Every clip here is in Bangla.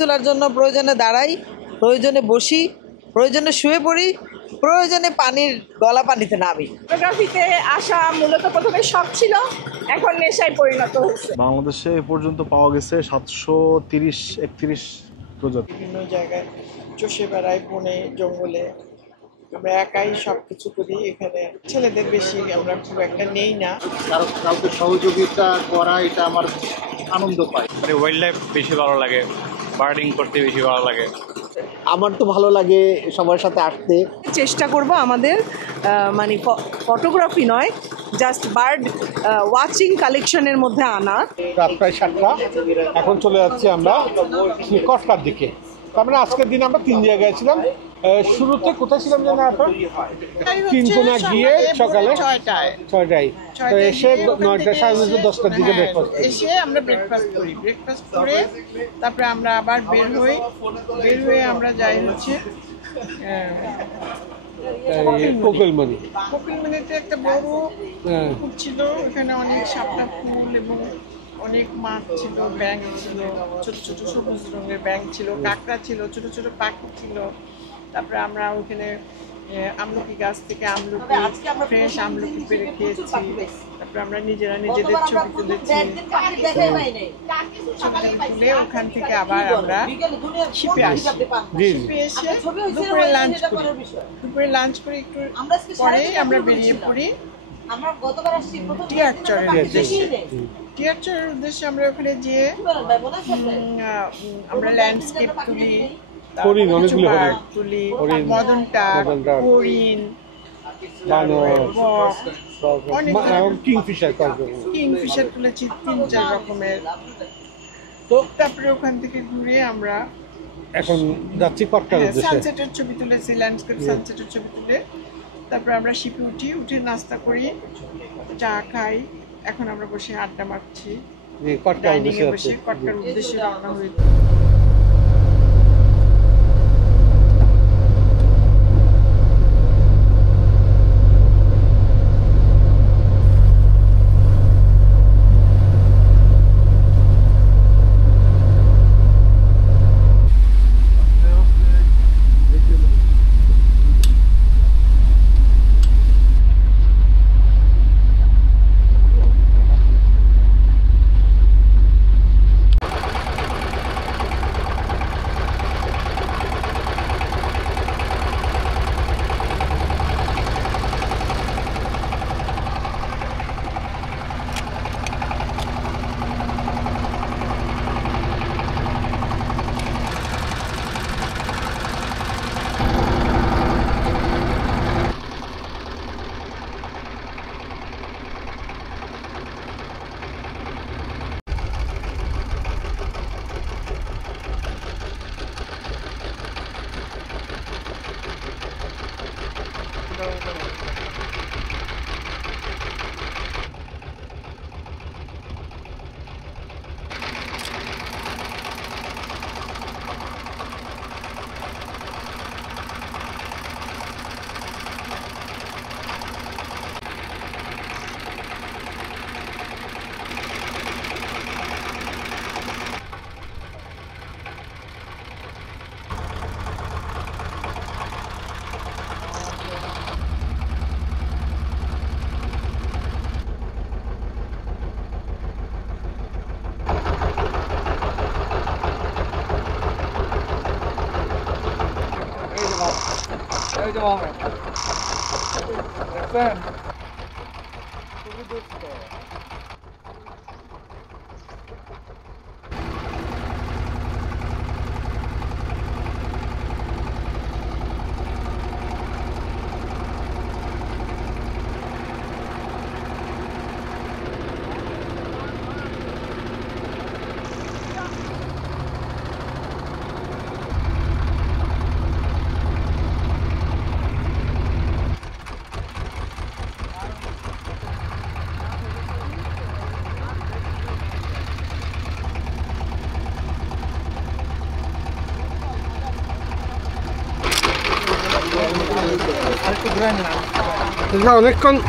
তোলার জন্য প্রয়োজনে দাঁড়াই, প্রয়োজনে বসি, প্রয়োজনে শুয়ে পড়ি, প্রয়োজনে গলা পানিতে নামি। ফটোগ্রাফিতে আসা মূলত প্রথমে শখ ছিল, এখন নেশায় পরিণত হয়েছে। বাংলাদেশে এ পর্যন্ত পাওয়া গেছে 731 প্রজাতি। বিভিন্ন জায়গায় চষে বেড়াই, বনে জঙ্গলে, আমরা একাই সব কিছু করি। এখানে ছেলেদের বেশি আমরা খুব একটা নেই না, কাউকে সহযোগিতা করা এটা আমার আনন্দ পাই। মানে ওয়াইল্ড লাইফ বেশি ভালো লাগে, বার্ডিং করতে বেশি ভালো লাগে। আমার তো ভালো লাগে সবার সাথে আসতে। চেষ্টা করব আমাদের মানে ফটোগ্রাফি নয়, জাস্ট বার্ড ওয়াচিং কালেকশনের মধ্যে আনা। রাত প্রায় 7টা, এখন চলে যাচ্ছি আমরা কটকার দিকে। তার মানে আজকের দিন আমরা 3 জায়গায় ছিলাম। শুরুতে কোথায় ছিলাম জানা আপনার? তিনকোনা গিয়ে সকালে 6টায় তো এসে 9টা 9:30 10টার দিকে ব্রেকফাস্ট এসে আমরা ব্রেকফাস্ট করে তারপরে আমরা আবার বের হয়ে আমরা যাই হচ্ছে কোকিলমণিতে একটা বড় পুকুর ছিল, ওখানে অনেক শাপলা ফুল এবং অনেক মাছ ছিল, ব্যাঙ ছিল, ছোট ছোট সবুজ রঙের ব্যাঙ ছিল, কাঁকড়া ছিল, ছোট ছোট পাখি ছিল। তারপরে আমরা ওখানে আমলকি গাছ থেকে ফ্রেশ আমলকি পেড়ে খেয়েছি। তারপরে আমরা নিজেদের ছবি তুলেছি, তুলে ওখান থেকে আবার আমরা শিপে আসি। শিপে এসে দুপুরে লাঞ্চ করে একটু পরেই আমরা বেরিয়ে পড়ি টিয়ারচরের উদ্দেশ্যে। আমরা ওখানে যেয়ে আমরা ল্যান্ডস্কেপ তুলি, মদনটাক, হরিণ, কিংফিশার তুলেছি 3-4 রকমের। তো তারপরে ওখান থেকে ঘুরে আমরা এখন যাচ্ছি কটকার উদ্দেশ্যে। সানসেটের ছবি তুলেছি, ল্যান্ডস্কেপ সানসেটের ছবি তুলে তারপরে আমরা শিপে উঠে নাস্তা করি, চা খাই। এখন আমরা বসে আড্ডা মারছি, কটকার উদ্দেশ্যে রওনা হয়েছি।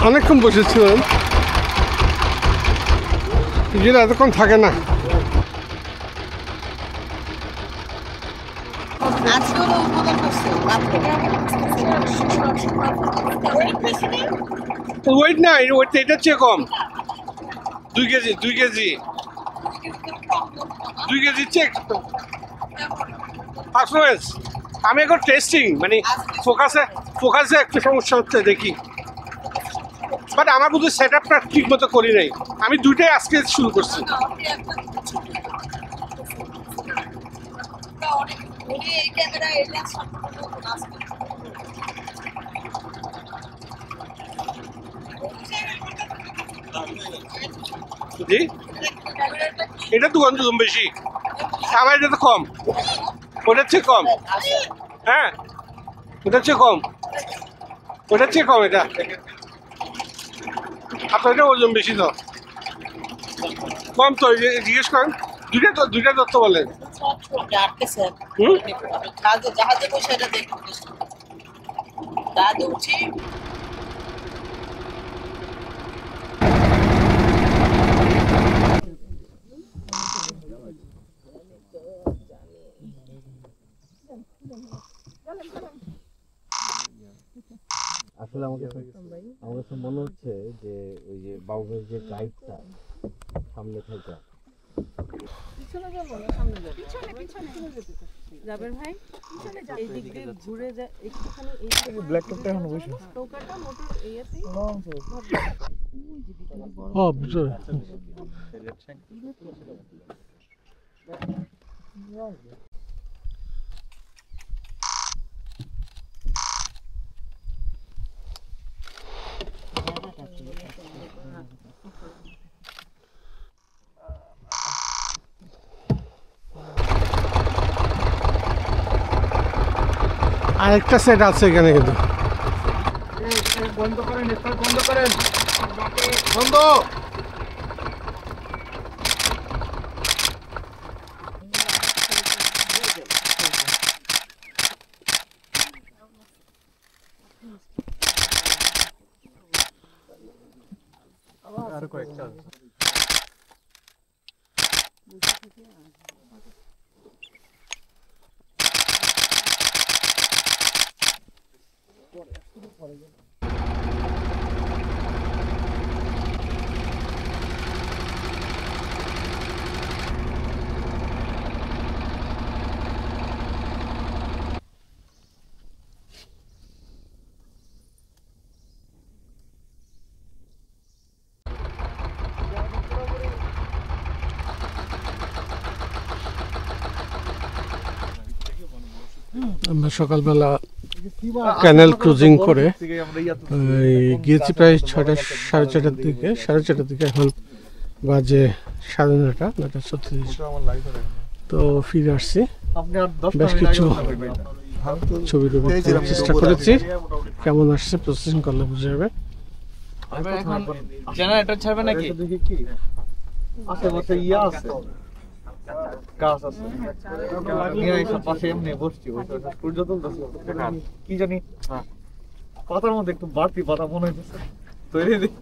অনেকক্ষণ বসেছিলেন, এতক্ষণ থাকে না। আজকেও তো উদ্বোধন করছে ওয়েট না, ওয়েট এটার চেয়ে কম। 2 KG 2 KG 2 KG check performance. আমি এখন টেস্টিং মানে ফোকাসে একটা সমস্যা হচ্ছে দেখি, বাট আমার বুঝি সেট আপটা ঠিক মতো করি নাই। আমি দুইটাই আজকে শুরু করছি। জি, এটা তো গন্ধ বেশি, আমার এটা তো কম, ওটার চেয়ে কম। হ্যাঁ, ওটার চেয়ে কম, ওটার চেয়ে কম এটা। আপনার এটা ওজন বেশি তো, কম তো জিজ্ঞেস করেন। দুইটা তথ্য বলেন। জাহাজে বসে এটা দেখুন দাদু উঠি আসলে আমার কাছে মনে হচ্ছে যে ওই যে বাবুদের যে গাইডটা সামনে থেকে যাবেন ভাই, এই দিক দিয়ে ঘুরে যা একটুখানি, এই ব্ল্যাক টপটা এখন বসে নৌকাটা মোটর এইতেই ও বুঝছো। আরেকটা সেট আছে এখানে কিন্তু। বন্ধ করেন, বন্ধ করেন, বন্ধ। আর কয়েকটা আমরা সকালবেলা ক্যানেল ক্রুজিং করে গিয়েছি প্রায় 6টা সাড়ে 4টার দিকে, এখন বাজে 9:30, 9:36। তো ফিরে আসছি, বেশ কিছু ছবি টবি তোলার চেষ্টা করেছি। কেমন আসছে প্রসেসিং করলে বুঝে যাবে। জেনারেটর ছাড়বে নাকি? আশেপাশে ইয়া আছে, গাছ আছে, পাশে এমনি বসছি, সূর্য তুলতেছে কি জানি পাতার মধ্যে একটু বাড়তি পাতা মনে হইতেছে, তৈরি দেখি।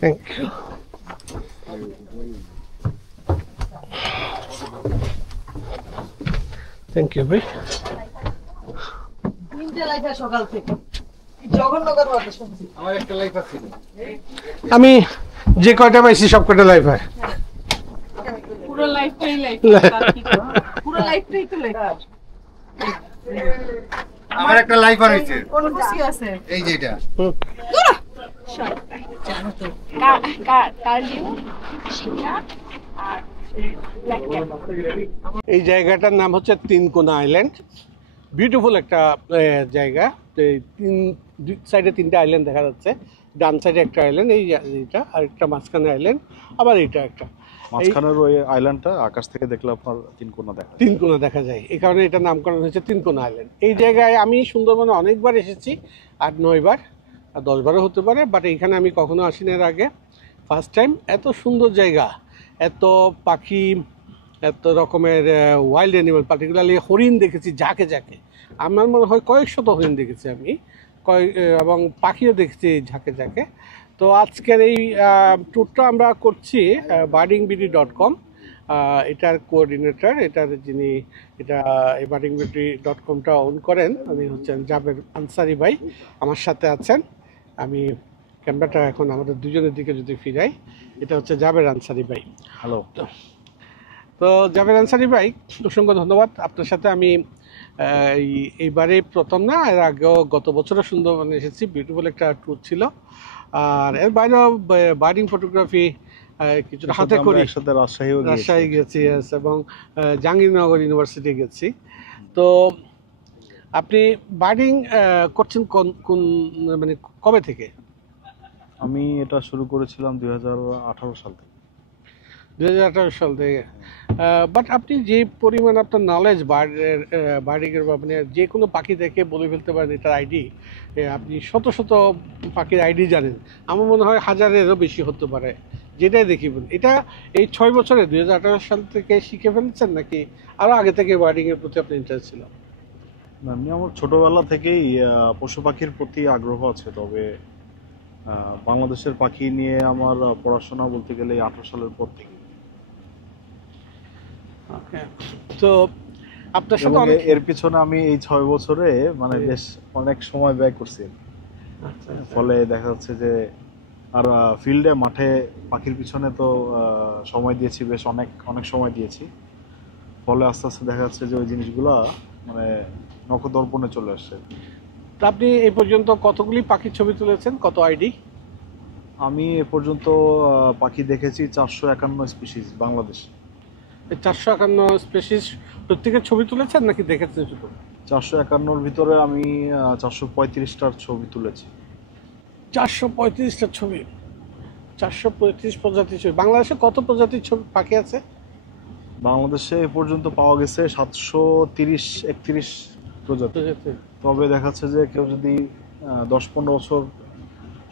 Thank you. থ্যাংক ইউ ভাই। সকাল থেকে জঘন্য কথা শুনছি। আমার একটা লাইফ আছে, আমি যে কয়টা পাইছি সব কয়টা লাইভ হয়। পুরো লাইফটাই লাইফ, পুরো লাইফটাই তো লাইফ। আমার একটা লাইফ আর হইছে, কোন খুশি আছে এই যেটা জানো তো কার্ডিও শিকা আর ব্ল্যাক ক্যাপ। এই জায়গাটার নাম হচ্ছে তিনকোনা আইল্যান্ড। বিউটিফুল একটা জায়গা। সাইডে 3টা আইল্যান্ড দেখা যাচ্ছে। ডান সাইডে একটা আইল্যান্ড, এইটা আরেকটা মাঝখানে আইল্যান্ড, আবার এইটা একটা। মাঝখানের ওই আইল্যান্ডটা আকাশ থেকে দেখলে আপনার তিনকোনা দেখা যায়, এই কারণে এটা নামকরণ হয়েছে তিনকোনা আইল্যান্ড। এই জায়গায় আমি সুন্দরবনে অনেকবার এসেছি, 8-9 বার, 10 বারও হতে পারে, বাট এইখানে আমি কখনো আসিনি এর আগে, ফার্স্ট টাইম। এত সুন্দর জায়গা, এত পাখি, এত রকমের ওয়াইল্ড অ্যানিমাল, পার্টিকুলারলি হরিণ দেখেছি ঝাঁকে ঝাঁকে। আমার মনে হয় কয়েক শত হরিণ দেখেছি আমি, এবং পাখিও দেখেছি ঝাঁকে ঝাঁকে। তো আজকের এই ট্যুরটা আমরা করছি birdingbeauty.com, এটার কোঅর্ডিনেটর, এটার যিনি এই birdingbeauty.comটা ওন করেন উনি হচ্ছেন জাবের আনসারি ভাই, আমার সাথে আছেন। আমি ক্যামেরাটা এখন আমাদের দুজনের দিকে যদি ফিরাই, এটা হচ্ছে জাবের আনসারি ভাই। হ্যালো। তো জাবের আনসারি ভাই, অসংখ্য ধন্যবাদ। আপনার সাথে আমি এইবারে প্রথম না, এর আগেও গত বছরও সুন্দরবনে এসেছি, বিউটিফুল একটা ট্যুর ছিল। আর এর বাইরেও বার্ডিং ফটোগ্রাফি কিছুটা হাতে করি, একসাথে রাজশাহী গেছি এবং জাহাঙ্গীরনগর ইউনিভার্সিটি গেছি। তো আপনি বার্ডিং করছেন কোন মানে কবে থেকে? আমি এটা শুরু করেছিলাম 2018 সাল থেকে। 2018 সাল থেকে। বাট আপনি যে পরিমাণ আপনার নলেজ বার্ডিংয়ের মানে যে কোনো পাখি দেখে বলে ফেলতে পারেন এটার আইডি, আপনি শত শত পাখির আইডি জানেন, আমার মনে হয় হাজারেরও বেশি হতে পারে, যেটাই দেখি। এটা এই 6 বছরে 2018 সাল থেকে শিখে ফেলেছেন নাকি আরও আগে থেকে বার্ডিংয়ের প্রতি আপনার ইন্টারেস্ট ছিল? আমি আমার ছোটবেলা থেকেই পশু পাখির প্রতি আগ্রহ আছে, তবে বাংলাদেশের পাখি নিয়ে আমার পড়াশোনা বলতে গেলে 18 সালের পর থেকে। তো আপনার সাথে এর পিছনে আমি এই 6 বছরে মানে বেশ অনেক সময় ব্যয় করছি। ফলে দেখা যাচ্ছে যে আর ফিল্ডে মাঠে পাখির পিছনে তো সময় দিয়েছি, বেশ অনেক সময় দিয়েছি। ফলে আস্তে আস্তে দেখা যাচ্ছে যে ওই জিনিসগুলা মানে নখদর্পণে চলে আসছে। তা আপনি এই পর্যন্ত কতগুলি পাখির ছবি তুলেছেন, কত আইডি? আমি এ পর্যন্ত পাখি দেখেছি 451 স্পিসিস বাংলাদেশ। 451 স্পিসিস প্রত্যেকের ছবি তুলেছেন নাকি দেখেছেন শুধু? 451-র ভিতরে আমি 435টার ছবি তুলেছি। 435টা ছবি, 435 প্রজাতির ছবি। বাংলাদেশে কত প্রজাতির ছবি পাখি আছে? বাংলাদেশে এ পর্যন্ত পাওয়া গেছে 730-31 প্রজাতি। তবে দেখাচ্ছে যে কেউ যদি 10-15 বছর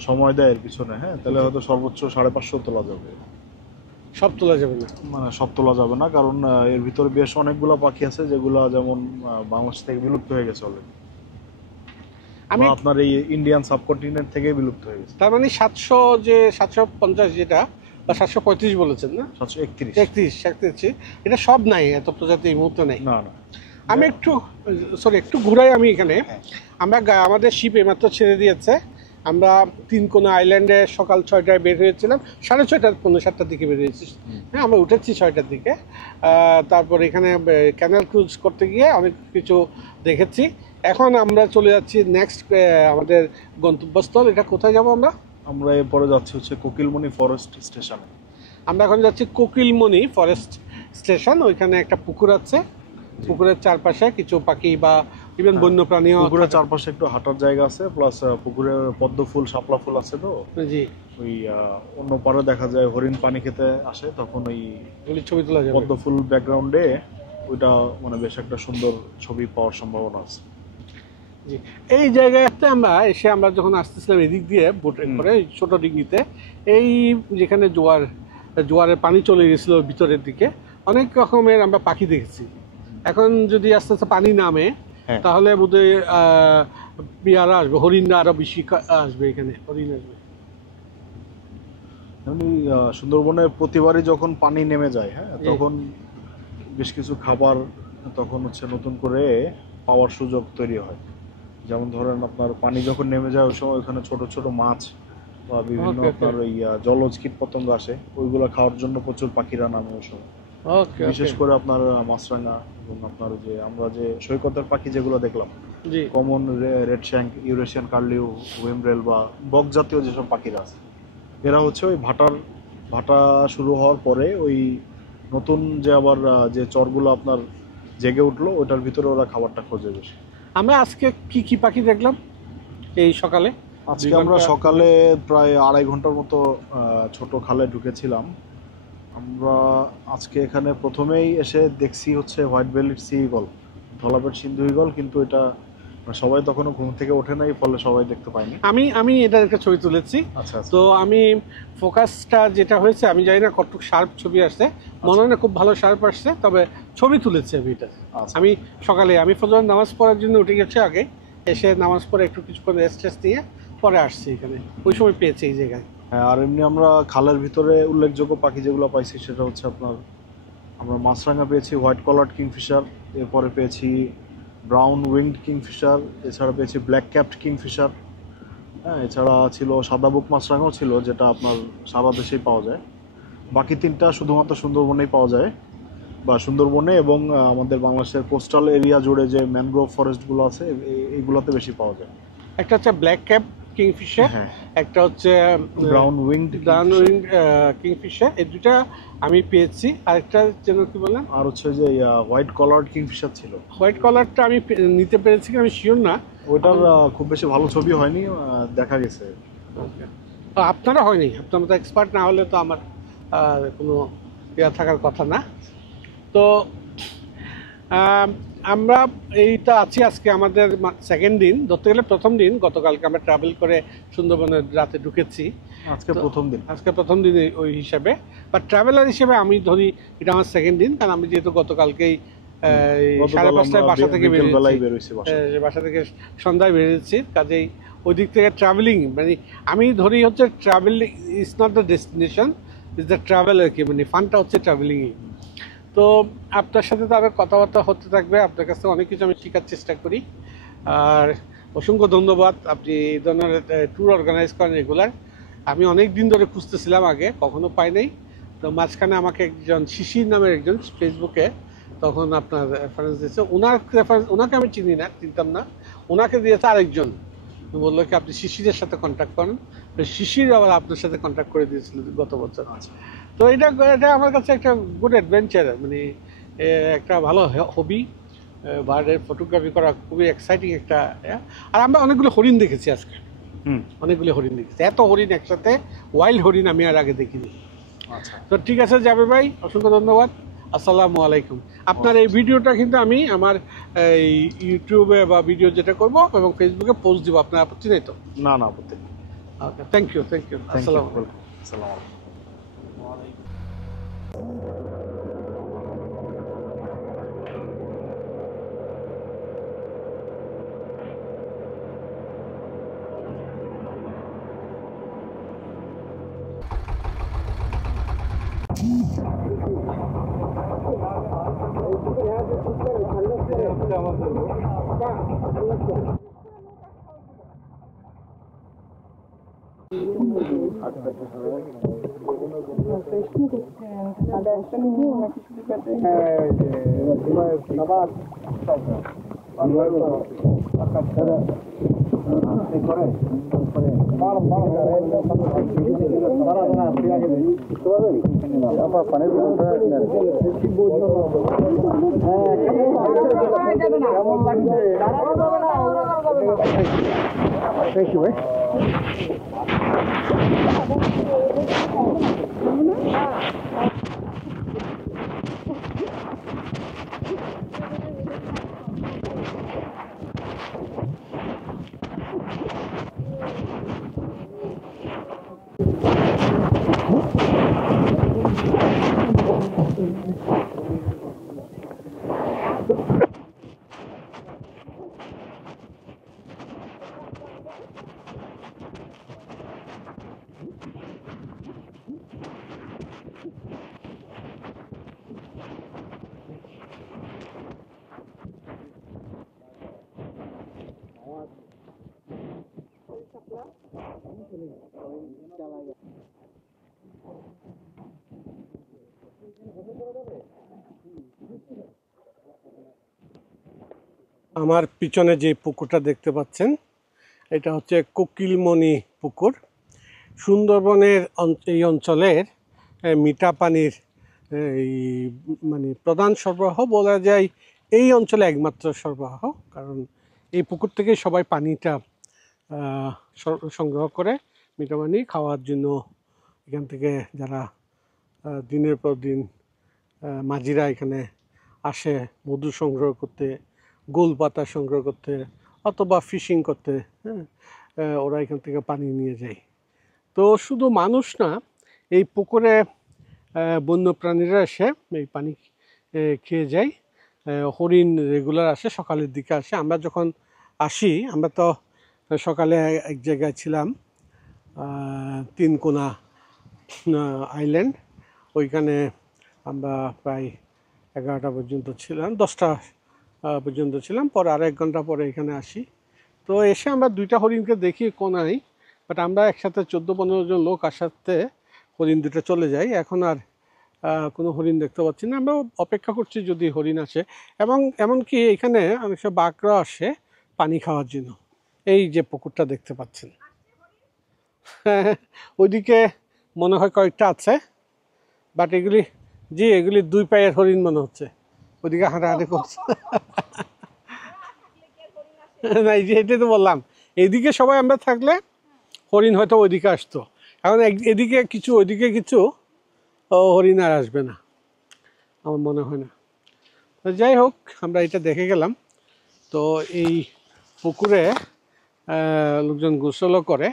সময় দেয় এর পিছনে, হ্যাঁ, তাহলে হয়তো সর্বোচ্চ 550 তোলা যাবে। সব তোলা যাবে না? মানে সব তোলা যাবে না, কারণ এর ভিতরে বেশ অনেকগুলো পাখি আছে যেগুলো যেমন বাংলাদেশ থেকে বিলুপ্ত হয়ে গেছে অলরেডি। আমি আপনার এই ইন্ডিয়ান সাবকন্টিনেন্ট থেকে বিলুপ্ত হয়ে গেছে। তার মানে 750 যেটা বা 735 বলেছেন না? 731 এটা সব নাই, এত প্রজাতি এই মুহূর্তে নাই। না না, আমি একটু ঘুরাই আমি এখানে। আমরা আমাদের শিপ এইমাত্র ছেড়ে দিয়েছে। আমরা 3 কোনা আইল্যান্ডে সকাল 6টায় বের হয়েছিলাম, 6:30 7টার দিকে বের হয়েছি। হ্যাঁ, আমরা উঠেছি 6টার দিকে। তারপর এখানে ক্যানাল ক্রুজ করতে গিয়ে অনেক কিছু দেখেছি। এখন আমরা চলে যাচ্ছি নেক্সট আমাদের গন্তব্যস্থল। এটা কোথায় যাব আমরা? আমরা এরপরে যাচ্ছি হচ্ছে কোকিলমণি ফরেস্ট স্টেশনে। আমরা এখন যাচ্ছি কোকিলমণি ফরেস্ট স্টেশন। ওইখানে একটা পুকুর আছে, পুকুরের চারপাশে কিছু পাখি বা ইভেন বন্যপ্রাণীও। পুকুরের চারপাশে একটু হাঁটার জায়গা আছে, প্লাস পুকুরে পদ্ম ফুল, শাপলা ফুল আছে। তো জি, ওই অন্য পারে দেখা যায় হরিণ পানি খেতে আসে, তখন ওই ছবি তোলা যায় পদ্ম ফুল ব্যাকগ্রাউন্ডে, ওইটা মানে বেশ একটা সুন্দর ছবি পাওয়ার সম্ভাবনা আছে। জি, এই জায়গাতে আমরা যখন আসতেছিলাম এদিক দিয়ে বোটে করে ছোট ডিঙ্গিতে, এই যেখানে জোয়ারের পানি চলে গেছিল ভিতরের দিকে, অনেক রকমের আমরা পাখি দেখেছি। এখন যদি আস্তে আস্তে পানি নামে তাহলে বোধহয় পেয়ারা আসবে, হরিণরা আরো বেশি আসবে, এখানে হরিণ আসবে। সুন্দরবনে প্রতিবারই যখন পানি নেমে যায়, হ্যাঁ, তখন বেশ কিছু খাবার তখন হচ্ছে নতুন করে পাওয়ার সুযোগ তৈরি হয়। যেমন ধরেন আপনার পানি যখন নেমে যায় ওই সময় ওখানে ছোট ছোট মাছ বা বিভিন্ন আপনার ওই জলজ কীট পতঙ্গ আসে, ওইগুলো খাওয়ার জন্য প্রচুর পাখিরা নামে ওই সময়। বিশেষ করে আপনার মাছরাঙা এবং আপনার যে আমরা যে সৈকতের পাখি যেগুলো দেখলাম, কমন রেড শ্যাঙ্ক, ইউরেশিয়ান কার্লিউ, ওয়েমব্রেল বা বক জাতীয় যেসব পাখিরা আছে, এরা হচ্ছে ওই ভাটা শুরু হওয়ার পরে ওই নতুন যে আবার যে চরগুলো আপনার জেগে উঠলো, ওটার ভিতরে ওরা খাবারটা খোঁজে বেশি। আমরা আজকে কি পাখি দেখলাম এই সকালে? আজকে আমরা সকালে প্রায় 2.5 ঘন্টার মতো ছোট খালে ঢুকেছিলাম। আমরা আজকে এখানে প্রথমেই এসে দেখছি হচ্ছে হোয়াইট বেলিড সি ঈগল, ধলাপেট সিন্ধু ঈগল, কিন্তু এটা সবাই তখনও ঘুম থেকে ওঠে নাই, ফলে সবাই দেখতে পায়নি। আমি এটার একটা ছবি তুলেছি। আচ্ছা, তো আমি ফোকাসটা যেটা হয়েছে আমি জানি না কতটুকু শার্প ছবি আসছে, মনে হয় না খুব ভালো শার্প আসছে, তবে ছবি তুলেছি আমি এটা। আমি সকালে ফজর নামাজ পড়ার জন্য উঠে গেছি, আগে এসে নামাজ পড়ে একটু কিছুক্ষণ রেস্ট নিয়ে পরে আসছি এখানে, ওই সময় পেয়েছি এই জায়গায়। হ্যাঁ, আর এমনি আমরা খালের ভিতরে উল্লেখযোগ্য পাখি যেগুলো পাইছি সেটা হচ্ছে আপনার আমরা মাছরাঙা পেয়েছি, হোয়াইট কলার্ড কিংফিশার, এরপরে পেয়েছি ব্রাউন উইংড কিংফিশার, এছাড়া পেয়েছি ব্ল্যাক ক্যাপড কিংফিশার। হ্যাঁ, এছাড়া ছিল সাদা বুক মাছরাঙাও ছিল, যেটা আপনার সারা দেশেই পাওয়া যায়। বাকি তিনটা শুধুমাত্র সুন্দরবনেই পাওয়া যায়, বা সুন্দরবনে এবং আমাদের বাংলাদেশের কোস্টাল এরিয়া জুড়ে যে ম্যানগ্রোভ ফরেস্টগুলো আছে এইগুলোতে বেশি পাওয়া যায়। একটা হচ্ছে ব্ল্যাক ক্যাপ কিংফিশার, হ্যাঁ, একটা হচ্ছে ব্রাউন উইংড কিংফিশার, এই দুটা আমি পেয়েছি। আরেকটা যেন কি বললাম, আর হচ্ছে যে হোয়াইট কলার্ড কিংফিশার ছিল। হোয়াইট কলারটা আমি নিতে পেরেছি, আমি শিওর না। ওইটার খুব বেশি ভালো ছবি হয়নি, দেখা গেছে। আপনারা হয়নি, আপনারা তো এক্সপার্ট না হলে তো আমার কোনো ইয়া থাকার কথা না। তো আমরা এইটা আছি আজকে আমাদের সেকেন্ড দিন, ধরতে গেলে প্রথম দিন। গতকালকে আমরা ট্রাভেল করে সুন্দরবনের রাতে ঢুকেছি, আজকে প্রথম দিন। আজকে প্রথম দিন ওই হিসাবে, বা ট্রাভেলার হিসেবে আমি ধরি এটা আমার সেকেন্ড দিন, কারণ আমি যেহেতু গতকালকেই 5:30টায় বাসা থেকে বেরিয়েছি, বাসা থেকে সন্ধ্যায় বেরিয়েছি, কাজেই ওই দিক থেকে ট্রাভেলিং মানে আমি ধরি হচ্ছে travel is not the destination, is the travel আর কি, মানে ফানটা হচ্ছে ট্রাভেলিংই। তো আপনার সাথে তো আবার কথাবার্তা হতে থাকবে, আপনার কাছে অনেক কিছু আমি শেখার চেষ্টা করি। আর অসংখ্য ধন্যবাদ, আপনি এই ধরনের ট্যুর অর্গানাইজ করেন রেগুলার। আমি অনেক দিন ধরে খুঁজতেছিলাম, আগে কখনো পাই নাই। তো মাঝখানে আমাকে একজন শিশির নামের একজন ফেসবুকে তখন আপনার রেফারেন্স দিয়েছে, ওনাকে আমি চিনতাম না, ওনাকে দিয়েছে আরেকজন, বললো কি আপনি শিশিরের সাথে কন্ট্যাক্ট করেন। শিশির আবার আপনার সাথে কন্ট্যাক্ট করে দিয়েছিল গত বছর। তো এটা আমার কাছে একটা গুড অ্যাডভেঞ্চার, মানে একটা ভালো হবি। বার্ডের ফটোগ্রাফি করা খুবই এক্সাইটিং একটা। আর আমরা অনেকগুলো হরিণ দেখেছি আজকে, অনেকগুলো হরিণ দেখেছি, এত হরিণ একসাথে, ওয়াইল্ড হরিণ আমি আর আগে দেখিনি। আচ্ছা, তো ঠিক আছে জাবের ভাই, অসংখ্য ধন্যবাদ। আসসালামু আলাইকুম। আপনার এই ভিডিওটা কিন্তু আমি আমার এই ইউটিউবে বা ভিডিও যেটা করব এবং ফেসবুকে পোস্ট দিব, আপনার আপত্তি নেই তো? না না, আপত্তি নেই। ওকে, থ্যাংক ইউ। আসসালামু আলাইকুম। আসসালামু আলাইকুম। আমার পিছনে যে পুকুরটা দেখতে পাচ্ছেন, এটা হচ্ছে কোকিলমণি পুকুর। সুন্দরবনের এই অঞ্চলের মিঠা পানির এই মানে প্রধান সরবরাহ বলা যায়, এই অঞ্চলে একমাত্র সরবরাহ, কারণ এই পুকুর থেকে সবাই পানিটা সংগ্রহ করে মিঠা পানি খাওয়ার জন্য। এখান থেকে যারা দিনের পর দিন মাঝিরা এখানে আসে মধু সংগ্রহ করতে, গোল পাতা সংগ্রহ করতে, অথবা ফিশিং করতে, ওরা এখান থেকে পানি নিয়ে যায়। তো শুধু মানুষ না, এই পুকুরে বন্যপ্রাণীরা এসে এই পানি খেয়ে যায়। হরিণ রেগুলার আসে, সকালের দিকে আসে। আমরা যখন আসি আমরা তো সকালে এক জায়গায় ছিলাম, তিনকোনা আইল্যান্ড। ওইখানে আমরা প্রায় 11টা পর্যন্ত ছিলাম, 10টা পর্যন্ত ছিলাম। পরে আর 1 ঘন্টা পরে এখানে আসি। তো এসে আমরা 2টা হরিণকে দেখি কোনায়, বাট আমরা একসাথে 14-15 জন লোক আসাতে হরিণ 2টা চলে যাই। এখন আর কোনো হরিণ দেখতে পাচ্ছি না। আমরা অপেক্ষা করছি যদি হরিণ আসে। এবং এমনকি এখানে অনেক সব বাঘরা আসে পানি খাওয়ার জন্য। এই যে পুকুরটা দেখতে পাচ্ছেন, ওইদিকে মনে হয় কয়েকটা আছে, বাট এগুলি এগুলি 2 পায়ের হরিণ মনে হচ্ছে। ওইদিকে হাঁটাহাঁটি করছে। না, এই যে এটাই তো বললাম, এদিকে সবাই আমরা থাকলে হরিণ হয়তো ওইদিকে আসতো। এখন এদিকে কিছু ওইদিকে কিছু, হরিণ আর আসবে না আমার মনে হয় না। তো যাই হোক, আমরা এটা দেখে গেলাম। তো এই পুকুরে লোকজন গোসলও করে,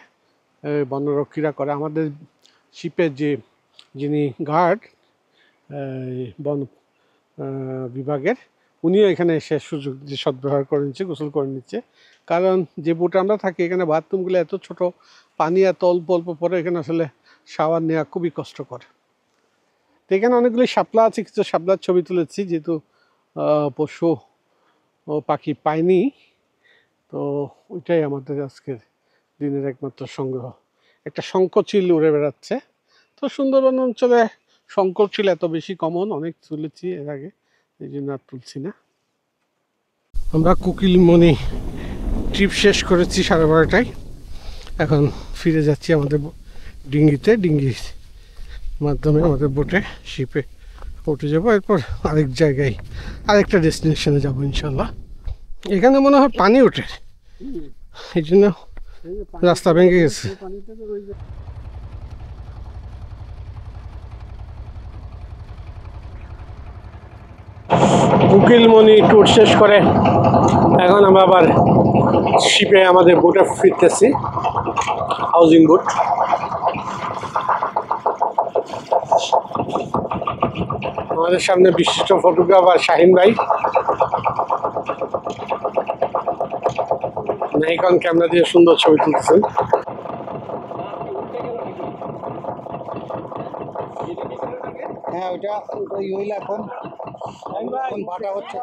বনরক্ষীরা করে। আমাদের শিপের যিনি গার্ড বন বিভাগের, উনিও এখানে এসে সুযোগ সদ্ব্যবহার করে নিচ্ছে, গোসল করে নিচ্ছে। কারণ যে বোটে আমরা থাকি এখানে বাথরুমগুলো এত ছোট, পানি এত অল্প অল্প পরে, এখানে আসলে শাওয়ার নেওয়া খুবই কষ্টকর। তো এখানে অনেকগুলি শাপলা আছে, কিছু শাপলার ছবি তুলেছি, যেহেতু পশু ও পাখি পাইনি। তো ওইটাই আমাদের আজকের দিনের একমাত্র সংগ্রহ। একটা শঙ্খচিল উড়ে বেড়াচ্ছে। তো সুন্দরবন অঞ্চলে শঙ্খচিল এত বেশি কমন, অনেক তুলেছি এর আগে, এই জন্য আর তুলছি না। আমরা কোকিলমণি ট্রিপ শেষ করেছি 12:30টায়। এখন ফিরে যাচ্ছি আমাদের ডিঙ্গিতে, ডিঙ্গির মাধ্যমে আমাদের বোটে, শিপে উঠে যাবো। এরপর আরেক জায়গায়, আরেকটা ডেস্টিনেশনে যাবো ইনশাল্লাহ। এখানে মনে হয় পানি ওঠে, এই জন্য রাস্তা ভেঙে গেছে। কোকিলমণি ট্যুর শেষ করে এখন আমরা আবার শিপে আমাদের বোটে ফিরতেছি, হাউজিং বোট। আমাদের সামনে বিশিষ্ট ফটোগ্রাফার শাহিন ভাই, নাইকন ক্যামেরা দিয়ে সুন্দর ছবি তুলতেছেন। হ্যাঁ, ওইটা হইলে এখন ভাটা হচ্ছে।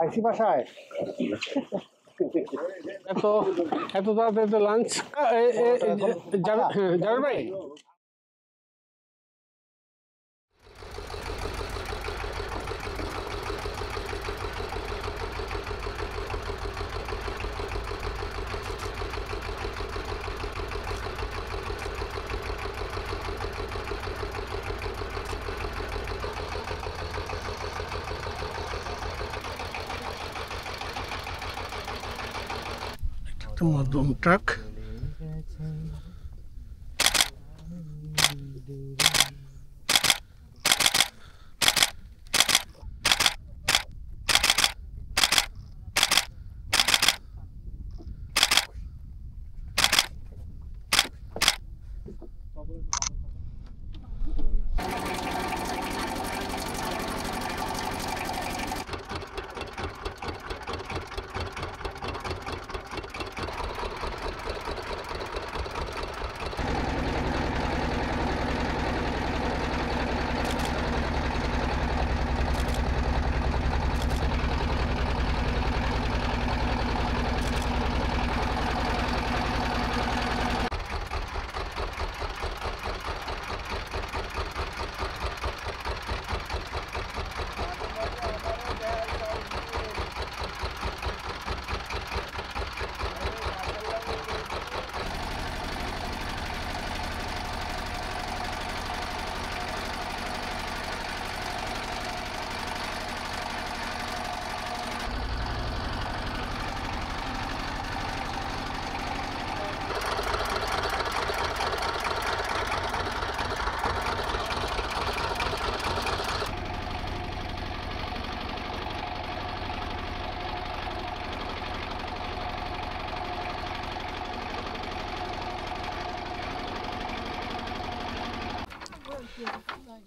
আইসি বাসায় এত তাড়াতাড়ি তো লাঞ্চ যাবে ভাই। মধ্যম ট্রাক,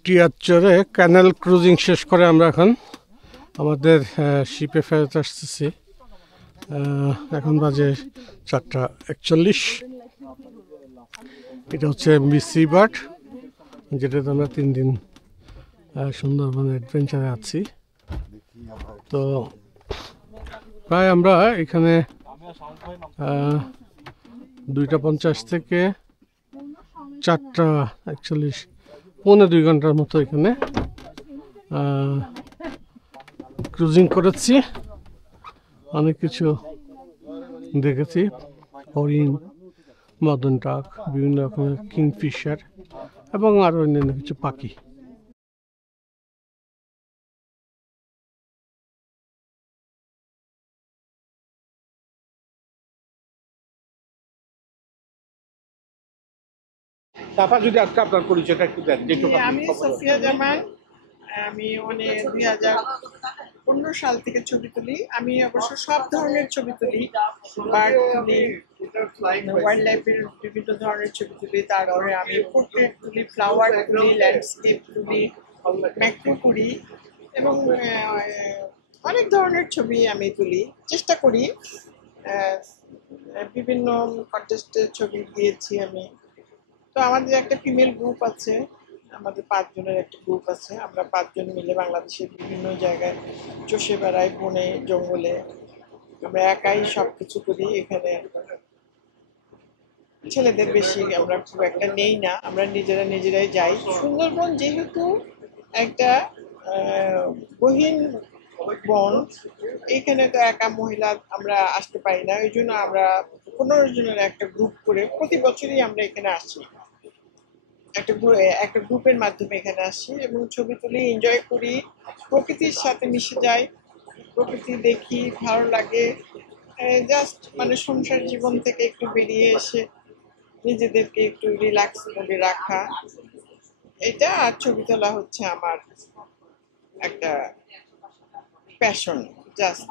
টিয়ারচরে ক্যানেল ক্রুজিং শেষ করে আমরা এখন আমাদের শিপে ফেরত আসতেছি। এখন বাজে 4:41। এটা হচ্ছে এমভি সি বার্ড, যেটাতে আমরা 3 দিন সুন্দরবন অ্যাডভেঞ্চারে আছি। তো প্রায় আমরা এখানে 2:50 থেকে 4:41, 1.5-2 ঘন্টার মতো এখানে ক্রুজিং করেছি। অনেক কিছু দেখেছি, হরিণ, মদন টাক, বিভিন্ন রকমের কিংফিশার এবং আরও অন্যান্য কিছু পাখি। তারপর যদি আজকে আপনার পরিচয়টা একটু দেন। আমি সোফিয়া জামান। আমি 2015 সাল থেকে ছবি তুলি। আমি অবশ্য সব ধরনের ছবি তুলি, বার্ড তুলি, ওয়াইল্ড লাইফের বিভিন্ন ধরনের ছবি তুলি। তারপরে আমি পোর্ট্রেট তুলি, ফ্লাওয়ার তুলি, ল্যান্ডস্কেপ তুলি, ম্যাক্রো করি এবং অনেক ধরনের ছবি আমি তুলি, চেষ্টা করি। বিভিন্ন কন্টেস্টে ছবি দিয়েছি আমি। তো আমাদের একটা ফিমেল গ্রুপ আছে, আমাদের 5 জনের একটা গ্রুপ আছে। আমরা 5 জন মিলে বাংলাদেশের বিভিন্ন জায়গায় চষে বেড়াই, বনে জঙ্গলে। আমরা একাই সব কিছু করি। এখানে ছেলেদের বেশি আমরা খুব একটা নেই না, আমরা নিজেরাই যাই। সুন্দরবন যেহেতু একটা গহীন বন, এইখানে তো একা মহিলা আমরা আসতে পারি না। ওই জন্য আমরা 15 জনের একটা গ্রুপ করে প্রতি বছরই আমরা এখানে আসি। একটা গ্রুপের মাধ্যমে এখানে আসি এবং ছবি তুলি, এনজয় করি, প্রকৃতির সাথে মিশে যাই, প্রকৃতি দেখি, ভালো লাগে। জাস্ট মানে সংসার জীবন থেকে একটু বেরিয়ে এসে নিজেদেরকে একটু রিল্যাক্স মোডে রাখা, এটা আর ছবি তোলা হচ্ছে আমার একটা প্যাশন। জাস্ট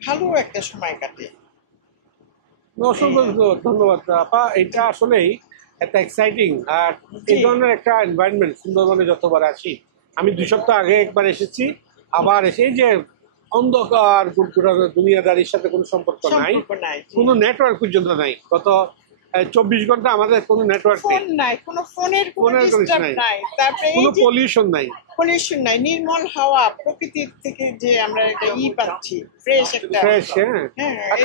ভালো একটা সময় কাটে। অসংখ্য ধন্যবাদ আপা। এটা আসলেই একটা এক্সাইটিং আর এই ধরনের একটা এনভায়রনমেন্ট সুন্দরবনে যতবার আসি, আমি 2 সপ্তাহ আগে একবার এসেছি, আবার এসে এই যে অন্ধকার দুনিয়াদারির সাথে কোনো সম্পর্ক নাই, কোনো নেটওয়ার্ক পর্যন্ত নাই। গত 24 ঘন্টা আমাদের কোনো নেটওয়ার্ক নাই, কোনো ফোনের কোনো ডিস্টার্ব নাই, তারপরে কোনো পলিউশন নাই, নির্মল হাওয়া, প্রকৃতির থেকে যে আমরা একটা পাচ্ছি, ফ্রেশ একটা।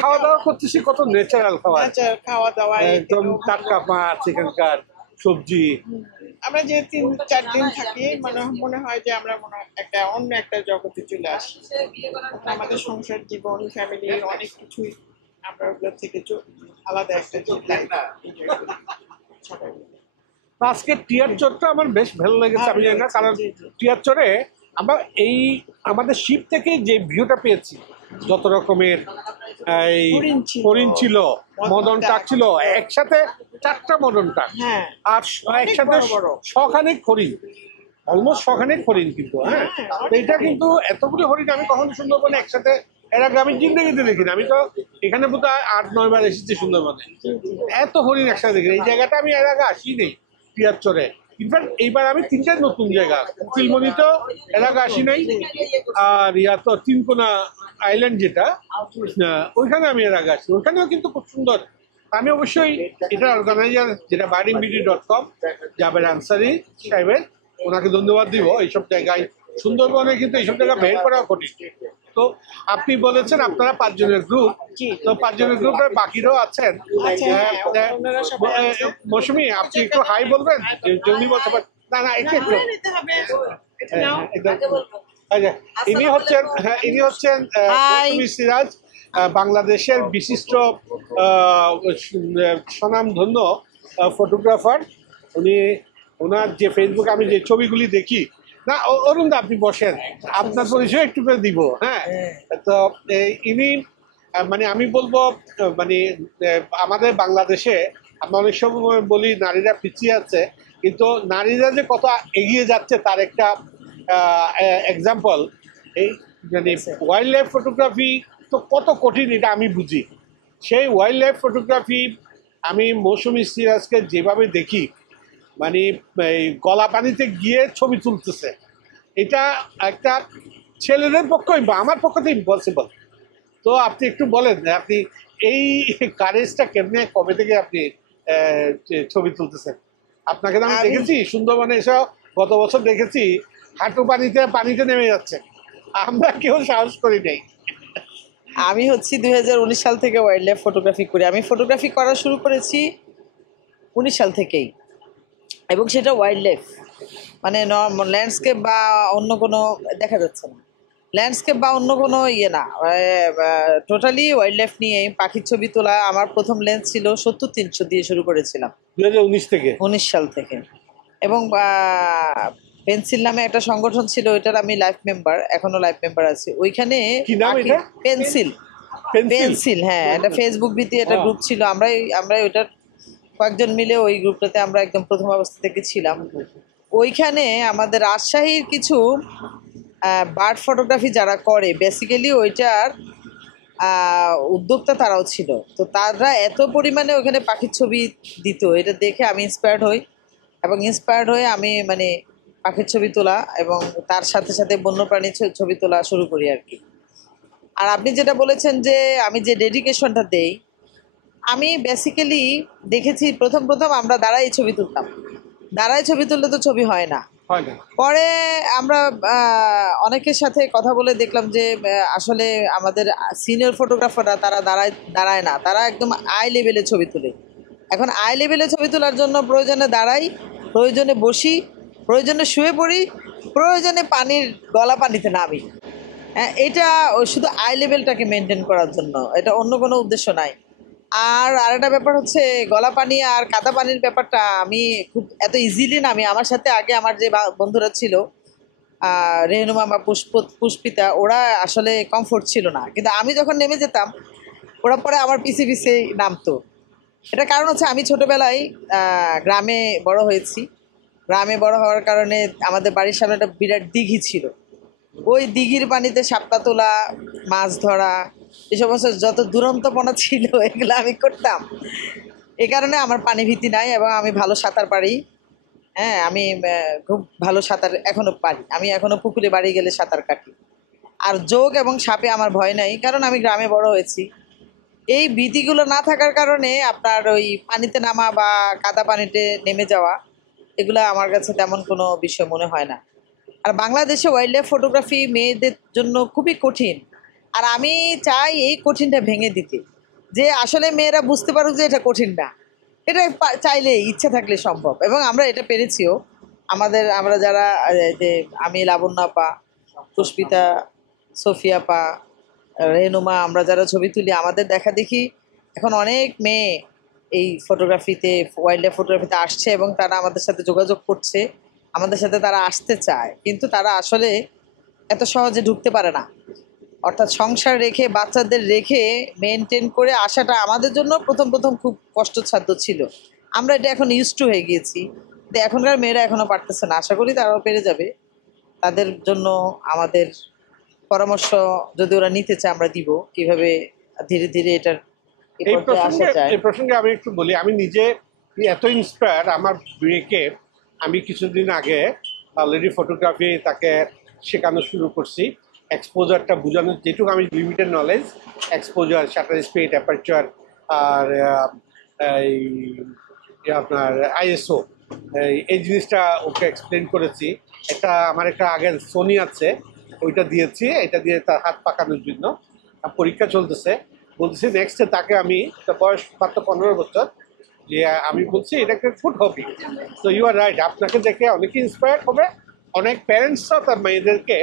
খাওয়া দাওয়া করতেছি কত ন্যাচারাল খাওয়া দাওয়া, একদম টাটকা মাছ, এখানকার সবজি। আমরা যে 3-4 দিন থাকি, মনে হয় যে আমরা অন্য একটা জগতে চলে আসি। আমাদের সংসার জীবন, ফ্যামিলি, অনেক কিছুই আমরা ওগুলোর থেকে আলাদা একটা আজকে টিয়ারচরটা আমার বেশ ভালো লেগেছে। আমি জানি না, কারণ টিয়ারচরে আমরা এই আমাদের শিপ থেকে যে ভিউটা পেয়েছি, যত রকমের হরিণ ছিল, মদন টাক ছিল, একসাথে 4টা মদন টাক, আর একসাথে শখানেক হরিণ, অলমোস্ট শখানেক হরিণ। কিন্তু এটা কিন্তু এতগুলো হরিণ আমি কখনো সুন্দরবনে একসাথে এর আগে আমি জিন্দগিতে দেখিনি। আমি তো এখানে বোধহয় 8-9 বার এসেছি সুন্দরবনে, এত হরিণ একসাথে দেখি। এই জায়গাটা আমি এর আগে আসি নেই টিয়ারচরে। ইনফ্যাক্ট এইবার আমি 3টা নতুন জায়গা, উকিলমণিতেও এর আগে আসি নাই, আর তো তিনকোনা আইল্যান্ড যেটা, ওইখানে আমি এর আগে আসি, ওইখানেও কিন্তু খুব সুন্দর। আমি অবশ্যই এটা অর্গানাইজার যেটা birdingbeauty.com, জাবের আনসারি সাহেবের, ওনাকে ধন্যবাদ দিব। এইসব জায়গায় সুন্দরবনে কিন্তু এইসব জায়গা বের করা কঠিন। তো আপনি বলেছেন আপনারা 5 জনের গ্রুপ, তো 5 জনের গ্রুপে বাকিরাও আছেন। মৌসুমী, আপনি একটু হাই বলবেন? জলদি বলতে পারেন না, একটু ইনি হচ্ছেন মৌসুমী সিরাজ, বাংলাদেশের বিশিষ্ট স্বনামধন্য ফটোগ্রাফার। ওনার যে ফেসবুকে আমি যে ছবিগুলি দেখি না, অরুণ দা আপনি বসেন, আপনার পরিচয় একটু করে দিব। তো ইনি মানে আমি বলবো, মানে আমাদের বাংলাদেশে আমরা অনেক সময় বলি নারীরা পিছিয়ে আছে, কিন্তু নারীরা যে কত এগিয়ে যাচ্ছে তার একটা এক্সাম্পল এই মানে ওয়াইল্ড লাইফ ফটোগ্রাফি তো কত কঠিন এটা আমি বুঝি। সেই ওয়াইল্ড লাইফ ফটোগ্রাফি আমি মৌসুমী সিরাজকে যেভাবে দেখি, মানে এই গলা পানিতে গিয়ে ছবি তুলতেছে। এটা একটা ছেলেদের পক্ষে, আমার পক্ষে তো ইম্পসিবল। তো আপনি একটু বলেন আপনি এই কারেজটা কেমনে, কবে থেকে আপনি ছবি তুলতেছেন? আপনাকে তো আমি দেখেছি সুন্দরবনে এসে, গত বছর দেখেছি হাঁটু পানিতে নেমে যাচ্ছে, আমরা কেউ সাহস করি নাই। আমি হচ্ছে 2019 সাল থেকে ওয়াইল্ড লাইফ ফটোগ্রাফি করি। আমি ফটোগ্রাফি করা শুরু করেছি 19 সাল থেকেই, এবং সেটা ওয়াইল্ড লাইফ, মানে ল্যান্ডস্কেপ বা অন্য কোনো দেখা যাচ্ছে না, ল্যান্ডস্কেপ বা অন্য কোনো ইয়ে না, টোটালি ওয়াইল্ড লাইফ নিয়ে পাখির ছবি তোলা। আমার প্রথম লেন্স ছিল 70-300 দিয়ে শুরু করেছিলাম 2019 থেকে, 19 সাল থেকে। এবং পেন্সিল নামে একটা সংগঠন ছিল, ওইটার আমি লাইফ মেম্বার, এখনো লাইফ মেম্বার আছি। ওইখানে কি নাম এটা? পেন্সিল, হ্যাঁ, একটা ফেসবুক ভিত্তিক একটা গ্রুপ ছিল। আমরাই ওইটার কয়েকজন মিলে ওই গ্রুপটাতে আমরা একদম প্রথম অবস্থা থেকে ছিলাম। ওইখানে আমাদের রাজশাহীর কিছু বার্ড ফটোগ্রাফি যারা করে, বেসিক্যালি ওইটার উদ্যোক্তা তারাও ছিল। তো তারা এত পরিমাণে ওখানে পাখির ছবি দিত, এটা দেখে আমি ইন্সপায়ার্ড হই, এবং ইন্সপায়ার্ড হয়ে আমি মানে পাখির ছবি তোলা এবং তার সাথে সাথে বন্যপ্রাণীর ছবি তোলা শুরু করি আর কি। আর আপনি যেটা বলেছেন যে আমি যে ডেডিকেশনটা দেই, আমি বেসিক্যালি দেখেছি প্রথম আমরা দাঁড়াই ছবি তুলতাম। দাঁড়াই ছবি তুললে তো ছবি হয় না। পরে আমরা অনেকের সাথে কথা বলে দেখলাম যে আসলে আমাদের সিনিয়র ফটোগ্রাফাররা তারা দাঁড়ায় না, তারা একদম আই লেভেলে ছবি তোলে। এখন আই লেভেলে ছবি তোলার জন্য প্রয়োজনে দাঁড়াই, প্রয়োজনে বসি, প্রয়োজনে শুয়ে পড়ি, প্রয়োজনে গলা পানিতে নামি। হ্যাঁ, এটা শুধু আই লেভেলটাকে মেনটেন করার জন্য, এটা অন্য কোনো উদ্দেশ্য নাই। আর আরেকটা ব্যাপার হচ্ছে গলা পানি আর কাদা পানির ব্যাপারটা আমি খুব এত ইজিলি নামি। আমার সাথে আগে আমার যে বন্ধুরা ছিল, রেহনুমা বা পুষ্পিতা, ওরা আসলে কমফোর্ট ছিল না, কিন্তু আমি যখন নেমে যেতাম ওরা পরে আমার পিছে নামতো। এটা কারণ হচ্ছে আমি ছোটোবেলায় গ্রামে বড় হয়েছি। গ্রামে বড় হওয়ার কারণে আমাদের বাড়ির সামনে একটা বিরাট দিঘি ছিল। ওই দিঘির পানিতে সাপটা তোলা, মাছ ধরা, এই সমস্ত যত দুরন্তপনা ছিল এগুলো আমি করতাম। এ কারণে আমার পানি ভীতি নাই এবং আমি ভালো সাঁতার পারি। হ্যাঁ, আমি খুব ভালো সাঁতার এখনও পারি। আমি এখনও পুকুরে বাড়ি গেলে সাঁতার কাটি। আর যোগ এবং সাপে আমার ভয় নাই, কারণ আমি গ্রামে বড় হয়েছি। এই ভীতিগুলো না থাকার কারণে আপনার ওই পানিতে নামা বা কাদা পানিতে নেমে যাওয়া, এগুলো আমার কাছে তেমন কোনো বিষয় মনে হয় না। আর বাংলাদেশে ওয়াইল্ড লাইফ ফটোগ্রাফি মেয়েদের জন্য খুবই কঠিন, আর আমি চাই এই কঠিনটা ভেঙে দিতে, যে আসলে মেয়েরা বুঝতে পারুক যে এটা কঠিন না। এটা চাইলে ইচ্ছা থাকলে সম্ভব, এবং আমরা এটা পেরেছিও। আমরা যারা যে আমি, লাবণ্য আপা, পুষ্পিতা, সোফিয়া আপা, রেহনুমা, আমরা যারা ছবি তুলি, আমাদের দেখা দেখি এখন অনেক মেয়ে এই ফটোগ্রাফিতে, ওয়াইল্ড লাইফ ফটোগ্রাফিতে আসছে এবং তারা আমাদের সাথে যোগাযোগ করছে, আমাদের সাথে তারা আসতে চায়, কিন্তু তারা আসলে এত সহজে ঢুকতে পারে না। অর্থাৎ সংসার রেখে, বাচ্চাদের রেখে মেনটেন করে আসাটা আমাদের জন্য প্রথম খুব কষ্টসাধ্য ছিল। আমরা এটা এখন ইউজ টু হয়ে গিয়েছি, কিন্তু এখনকার মেয়েরা এখনও পারতেছে না। আশা করি তারাও পেরে যাবে। তাদের জন্য আমাদের পরামর্শ যদি ওরা নিতে চায় আমরা দিব, কিভাবে ধীরে ধীরে এটার এই প্রসঙ্গে আমি একটু বলি। আমি নিজে এত ইন্সপায়ার, আমার ব্রেকে আমি কিছুদিন আগে অলরেডি ফটোগ্রাফি তাকে শেখানো শুরু করছি। এক্সপোজারটা বোঝানোর, যেটুকু আমি limited knowledge, exposure, shutter speed, aperture, আর আপনার আইএসও, এই জিনিসটা ওকে এক্সপ্লেন করেছি। আমার একটা আগের সোনি আছে, ওইটা দিয়েছি, এটা দিয়ে তার হাত পাকানোর জন্য। পরীক্ষা চলতেছে, বলতেছি নেক্সটে তাকে আমি, বয়স মাত্র 15 বছর, যে আমি বলছি এটা একটা ফুড হবি। তো ইউ আর রাইট, আপনাকে দেখে অনেকে ইন্সপায়ার হবে। অনেক প্যারেন্টসরাও তার মেয়েদেরকে,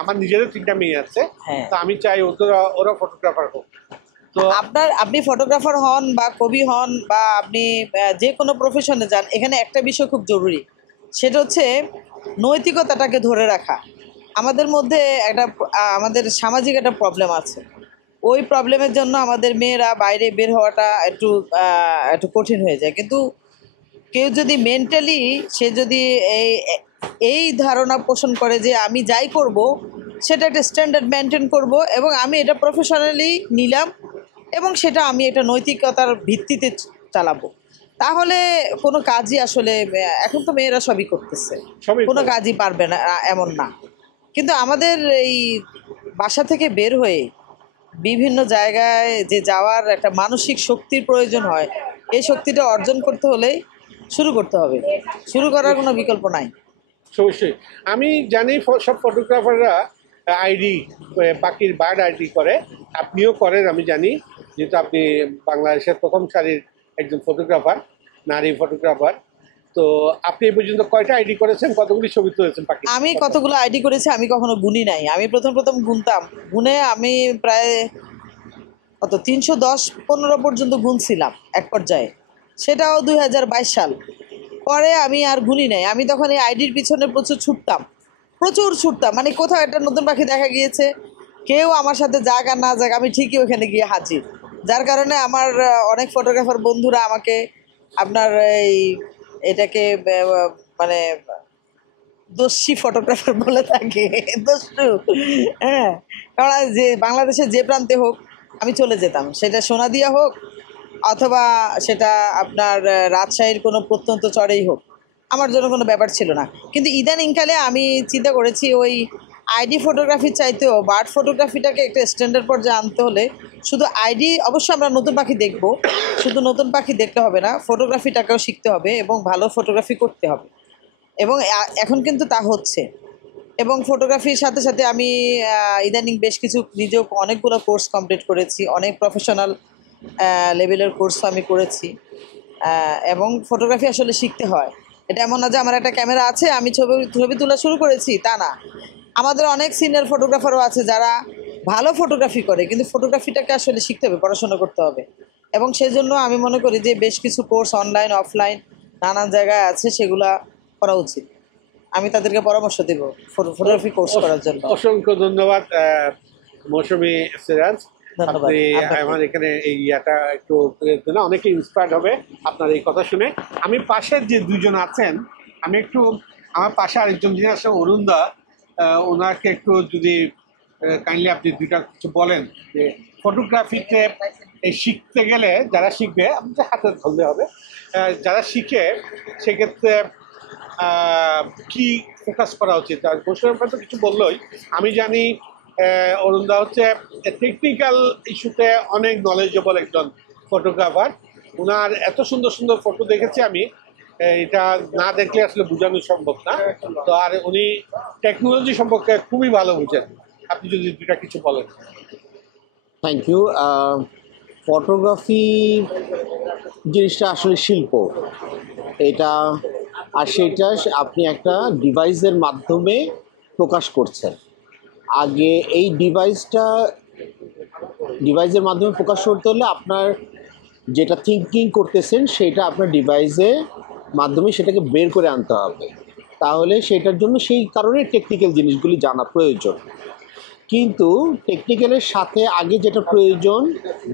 আমার নিজেরও 3টা মেয়ে আছে, তো আমি চাই ওরা ফটোগ্রাফার হোক। তো আপনি ফটোগ্রাফার হন বা কবি হন বা আপনি যে কোনো প্রফেশনে যান, এখানে একটা বিষয় খুব জরুরি, সেটা হচ্ছে নৈতিকতাটাকে ধরে রাখা। আমাদের মধ্যে আমাদের সামাজিক একটা প্রবলেম আছে। ওই প্রবলেমের জন্য আমাদের মেয়েরা বাইরে বের হওয়াটা একটু কঠিন হয়ে যায়। কিন্তু কেউ যদি মেন্টালি, সে যদি এই ধারণা পোষণ করে যে আমি যাই করব সেটা একটা স্ট্যান্ডার্ড মেনটেন করব এবং আমি এটা প্রফেশনালি নিলাম এবং সেটা আমি একটা নৈতিকতার ভিত্তিতে চালাবো, তাহলে কোনো কাজই আসলে এখন তো মেয়েরা সবই করতেছে, সবই কোনো করে। কাজই পারবে না এমন না। কিন্তু আমাদের এই বাসা থেকে বের হয়ে বিভিন্ন জায়গায় যে যাওয়ার একটা মানসিক শক্তির প্রয়োজন হয়, এই শক্তিটা অর্জন করতে হলে শুরু করতে হবে, শুরু করার কোনো বিকল্প নাই। অবশ্যই আমি জানি সব ফটোগ্রাফাররা আইডি, পাখির বার্ড আইডি করে, আপনিও করেন আমি জানি, যেহেতু আপনি বাংলাদেশের প্রথম সারির একজন ফটোগ্রাফার, নারী ফটোগ্রাফার। তো আপনি এই পর্যন্ত কয়টা আইডি করেছেন, কতগুলি ছবি তুলেছেন পাখি? আমি কতগুলো আইডি করেছি আমি কখনো গুনি নাই। আমি প্রথম গুনতাম, গুনে আমি প্রায় কত 310-15 পর্যন্ত গুনছিলাম এক পর্যায়ে, সেটাও 2022 সাল। পরে আমি আর গুনি নাই। আমি তখন এই আইডির পিছনে প্রচুর ছুটতাম, মানে কোথাও একটা নতুন পাখি দেখা গিয়েছে, কেউ আমার সাথে যাক আর না যাক আমি ঠিকই ওখানে গিয়ে হাজির। যার কারণে আমার অনেক ফটোগ্রাফার বন্ধুরা আমাকে আপনার এটাকে মানে দস্যি ফটোগ্রাফার বলে থাকে, দস্যু। হ্যাঁ, কারণ যে বাংলাদেশের যে প্রান্তে হোক আমি চলে যেতাম, সেটা সোনাদিয়া হোক অথবা সেটা আপনার রাজশাহীর কোনো প্রত্যন্ত চরেই হোক, আমার জন্য কোনো ব্যাপার ছিল না। কিন্তু ইদানিংকালে আমি চিন্তা করেছি ওই আইডি ফটোগ্রাফির চাইতেও বার্ড ফটোগ্রাফিটাকে একটা স্ট্যান্ডার্ড পর্যায়ে আনতে হলে শুধু আইডি, অবশ্যই আমরা নতুন পাখি দেখব, শুধু নতুন পাখি দেখতে হবে না, ফটোগ্রাফিটাকেও শিখতে হবে এবং ভালো ফটোগ্রাফি করতে হবে। এবং এখন কিন্তু তা হচ্ছে। এবং ফটোগ্রাফির সাথে সাথে আমি ইদানিং বেশ কিছু নিজেও অনেকগুলো কোর্স কমপ্লিট করেছি, অনেক প্রফেশনাল লেভেলের কোর্স আমি করেছি। এবং ফটোগ্রাফি আসলে শিখতে হয়। এটা এমন না যে আমার একটা ক্যামেরা আছে আমি ছবি তোলা শুরু করেছি, তা না। আমাদের অনেক সিনিয়র ফটোগ্রাফারও আছে যারা ভালো ফটোগ্রাফি করে, কিন্তু ফটোগ্রাফিটাকে আসলে শিখতে হবে, পড়াশোনা করতে হবে। এবং সেই জন্য আমি মনে করি যে বেশ কিছু কোর্স অনলাইন অফলাইন নানান জায়গায় আছে, সেগুলা করা উচিত। আমি তাদেরকে পরামর্শ দেব ফটোগ্রাফি কোর্স করার জন্য। অসংখ্য ধন্যবাদ মৌসুমী সিরাজ। ধন্যবাদ আপনি আপনাকে। আমার এখানে এই ইয়াটা একটু অনেকে ইন্সপায়ার্ড হবে আপনার এই কথা শুনে। আমি পাশের যে দুজন আছেন, আমি একটু আমার পাশে আরেকজন যিনি আছে অরুণদা, ওনাকে একটু যদি কাইন্ডলি আপনি দুইটা কিছু বলেন যে ফটোগ্রাফিতে শিখতে গেলে যারা শিখবে, আপনাদের হাতে ধরতে হবে, যারা শিখে সেক্ষেত্রে কি ফোকাস করা উচিত। আর বসুর তো কিছু বললোই, আমি জানি অরুণদা হচ্ছে টেকনিক্যাল ইস্যুতে অনেক নলেজেবল একজন ফটোগ্রাফার। ওনার এত সুন্দর সুন্দর ফটো দেখেছি আমি, এটা না দেখলে আসলে বোঝানো সম্ভব না। তো আর উনি টেকনোলজি সম্পর্কে খুবই ভালো বুঝেন। আপনি যদি দুটা কিছু বলেন। Thank you. ফটোগ্রাফি জিনিসটা আসলে শিল্প এটা, আর সেটা আপনি একটা ডিভাইসের মাধ্যমে প্রকাশ করছেন। আগে এই ডিভাইসের মাধ্যমে প্রকাশ করতে হলে আপনার যেটা থিঙ্কিং করতেছেন সেটা আপনার ডিভাইসের মাধ্যমে সেটাকে বের করে আনতে হবে। তাহলে সেটার জন্য সেই কারণে টেকনিক্যাল জিনিসগুলি জানা প্রয়োজন। কিন্তু টেকনিক্যালের সাথে আগে যেটা প্রয়োজন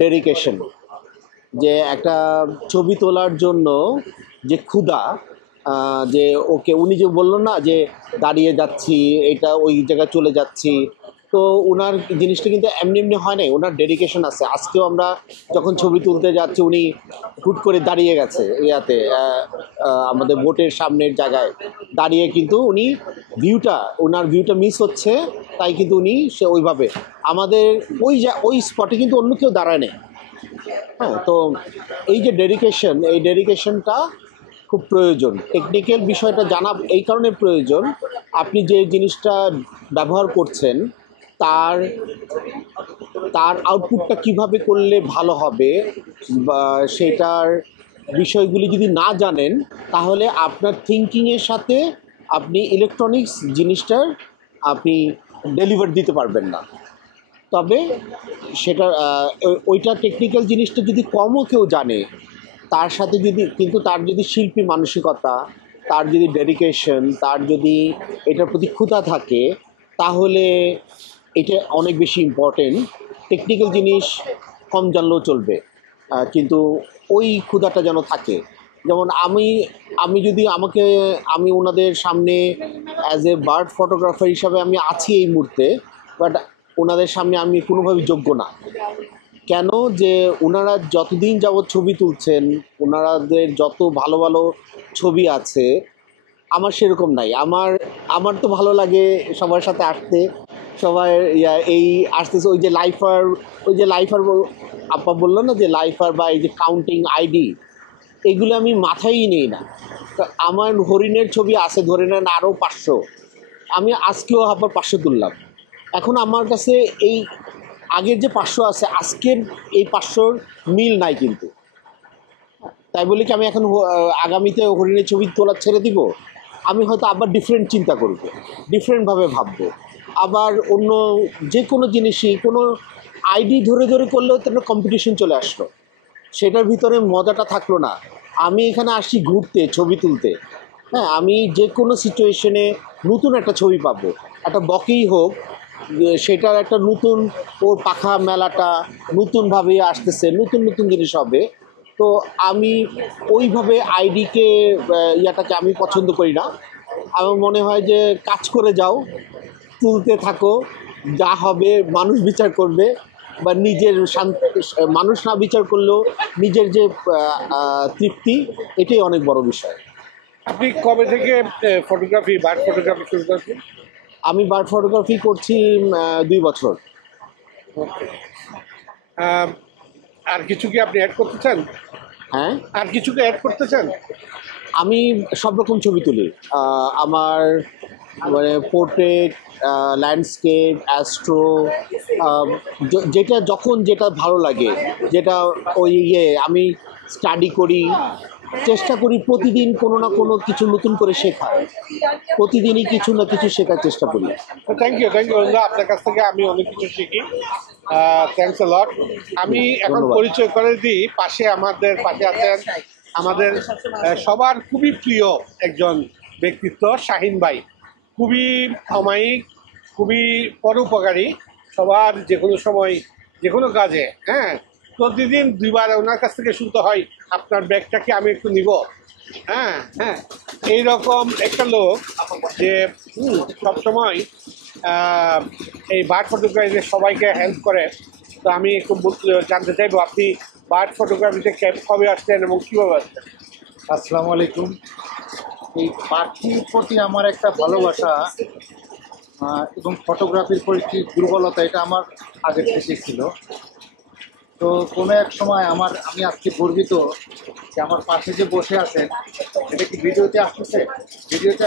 ডেডিকেশন, যে একটা ছবি তোলার জন্য যে ক্ষুধা, যে ওকে উনি যে বললো না যে দাঁড়িয়ে যাচ্ছি, এটা ওই জায়গায় চলে যাচ্ছি, তো ওনার জিনিসটা কিন্তু এমনি এমনি হয় নাই, ওনার ডেডিকেশন আছে। আজকেও আমরা যখন ছবি তুলতে যাচ্ছি উনি হুট করে দাঁড়িয়ে গেছে ইয়াতে আমাদের বোটের সামনের জায়গায় দাঁড়িয়ে, কিন্তু উনি ওনার ভিউটা মিস হচ্ছে, তাই কিন্তু উনি সে ওইভাবে আমাদের ওই স্পটে কিন্তু অন্য কেউ দাঁড়ায় নেই। হ্যাঁ, তো এই যে এই ডেডিকেশনটা খুব প্রয়োজন। টেকনিক্যাল বিষয়টা জানা এই কারণে প্রয়োজন, আপনি যে জিনিসটা ব্যবহার করছেন তার আউটপুটটা কিভাবে করলে ভালো হবে বা সেটার বিষয়গুলি যদি না জানেন, তাহলে আপনার থিঙ্কিংয়ের সাথে আপনি ইলেকট্রনিক্স জিনিসটার আপনি ডেলিভার দিতে পারবেন না। তবে সেটা ওইটা টেকনিক্যাল জিনিসটা যদি কমও কেউ জানে, তার সাথে তার যদি শিল্পী মানসিকতা, তার যদি ডেডিকেশন, তার যদি এটার প্রতি ক্ষুধা থাকে, তাহলে এটা অনেক বেশি ইম্পর্টেন্ট। টেকনিক্যাল জিনিস কম জানলেও চলবে, কিন্তু ওই ক্ষুধাটা যেন থাকে। যেমন আমি ওনাদের সামনে অ্যাজ এ বার্ড ফটোগ্রাফার হিসাবে আমি আছি এই মুহূর্তে, বাট ওনাদের সামনে আমি কোনোভাবেই যোগ্য না। কেন যে ওনারা যতদিন যাবৎ ছবি তুলছেন, ওনারাদের যত ভালো ভালো ছবি আছে, আমার সেরকম নাই। আমার তো ভালো লাগে সবার সাথে আসতে, সবাই এই আসতেছে ওই যে লাইফার আপা বললো না যে লাইফার বা এই যে কাউন্টিং আইডি, এগুলো আমি মাথায়ই নেই না। তো আমার হরিণের ছবি আছে ধরে নেন আরও 500, আমি আজকেও আবার 500 তুললাম। এখন আমার কাছে এই আগের যে 500 আছে আজকের এই 500-র মিল নাই, কিন্তু তাই বলে কি আমি এখন আগামীতে হরিণের ছবি তোলা ছেড়ে দিব? আমি হয়তো আবার ডিফারেন্ট চিন্তা করব, ডিফারেন্টভাবে ভাববো। আবার অন্য যে কোনো জিনিসই কোনো আইডি ধরে ধরে করলেও তো একটা কম্পিটিশন চলে আসলো, সেটার ভিতরে মজাটা থাকলো না। আমি এখানে আসছি ঘুরতে, ছবি তুলতে। হ্যাঁ, আমি যে কোনো সিচুয়েশনে নতুন একটা ছবি পাবো, একটা বকেই হোক, সেটার একটা নতুন ওর পাখা মেলাটা নতুনভাবে আসতেছে, নতুন নতুন জিনিস হবে। তো আমি ওইভাবে আইডিকে ইয়াটাকে আমি পছন্দ করি না। আমার মনে হয় যে কাজ করে যাও, তুলতে থাকো, যা হবে মানুষ বিচার করবে, বা নিজের মানুষ না বিচার করলেও নিজের যে তৃপ্তি, এটাই অনেক বড় বিষয়। আপনি কবে থেকে ফটোগ্রাফি, বার্ড ফটোগ্রাফি শুরু করছেন? আমি বার্ড ফটোগ্রাফি করছি 2 বছর। আর কিছু কি আপনি অ্যাড করতে চান? হ্যাঁ, আর কিছু কি অ্যাড করতে চান? আমি সব রকম ছবি তুলি। আমার মানে পোর্ট্রেট, ল্যান্ডস্কেপ, অ্যাস্ট্রো, যেটা যখন যেটা ভালো লাগে, যেটা ওই আমি স্টাডি করি, চেষ্টা করি প্রতিদিন কোনো না কোনো কিছু নতুন করে শেখার, প্রতিদিনই কিছু না কিছু শেখার চেষ্টা করি। থ্যাংক ইউ বন্ধুরা, আপনার কাছ থেকে আমি অনেক কিছু শিখি। থ্যাংকস আ লট। আমি এখন ধন্যবাদ। পরিচয় করে দিই, আমাদের পাশে আছেন আমাদের সবার খুবই প্রিয় একজন ব্যক্তিত্ব, শাহিন ভাই। খুবই অমায়িক, খুবই পরোপকারী, সবার যে কোনো সময় যে কোনো কাজে। হ্যাঁ, প্রতিদিন 2 বার ওনার কাছ থেকে শুনতে হয় আপনার ব্যাগটাকে আমি একটু নিব। হ্যাঁ হ্যাঁ, এইরকম একটা লোক যে সবসময় এই বার্ড ফটোগ্রাফিতে সবাইকে হেল্প করে। তো আমি একটু জানতে চাইবো, আপনি বার্ড ফটোগ্রাফিতে কবে আসছেন এবং কীভাবে আসছেন? আসসালামু আলাইকুম। এই পাখির প্রতি আমার একটা ভালোবাসা এবং ফটোগ্রাফির প্রতি দুর্বলতা, এটা আমার আগের থেকে ছিল। তো কোনো এক সময় আমি আজকে গর্বিত যে আমার পাশে যে বসে আছেন, এটা কি ভিডিওতে আসতেছে?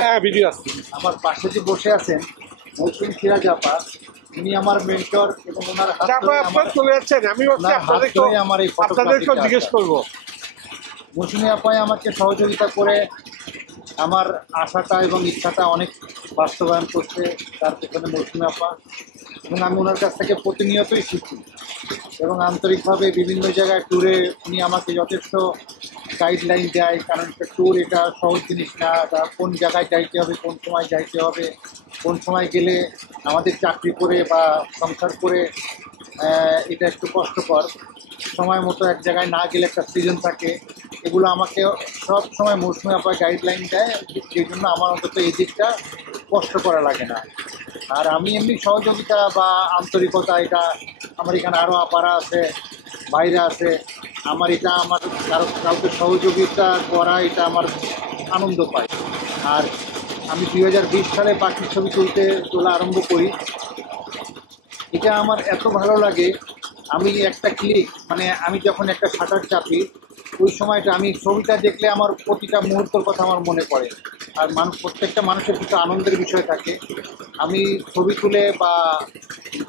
হ্যাঁ, ভিডিও আসছে। আমার পাশে যে বসে আছেন মৌসুমী সিরাজ আপা, উনি আমার মেন্টর এবং ওনার হাত ধরে আপনার চলে যাচ্ছেন। আমি আমার এই আপনাদেরকেও জিজ্ঞেস করবো। মৌসুমী আপাই আমাকে সহযোগিতা করে আমার আশাটা এবং ইচ্ছাটা অনেক বাস্তবায়ন করছে, তার পেছনে মৌসুমী আপা। এবং আমি ওনার কাছ থেকে প্রতিনিয়তই শিখি এবং আন্তরিকভাবে বিভিন্ন জায়গায় ট্যুরে উনি আমাকে যথেষ্ট গাইডলাইন দেয়, কারণ একটা ট্যুর এটা সহজ জিনিস না। কোন জায়গায় যাইতে হবে, কোন সময় যাইতে হবে, কোন সময় গেলে আমাদের চাকরি করে বা সংসার করে এটা একটু কষ্টকর, সময় মতো এক জায়গায় না গেলে একটা সিজন থাকে, এগুলো আমাকে সব সময় মৌসুমী আপা গাইডলাইন দেয়। সেই জন্য আমার অন্তত এই দিকটা কষ্ট করা লাগে না। আর আমি এমনি সহযোগিতা বা আন্তরিকতা, এটা আমার এখানে আরও আপারা আছে, বাইরে আছে, আমার কাউকে সহযোগিতা করা, এটা আমার আনন্দ পাই। আর আমি 2020 সালে পাখির ছবি তোলা আরম্ভ করি। এটা আমার এত ভালো লাগে, আমি একটা ক্লিক, মানে আমি যখন একটা শাটার চাপি, ওই সময়টা আমি ছবিটা দেখলে আমার প্রতিটা মুহূর্তের কথা আমার মনে পড়ে। আর প্রত্যেকটা মানুষের কিছু আনন্দের বিষয় থাকে। আমি ছবি তুলে বা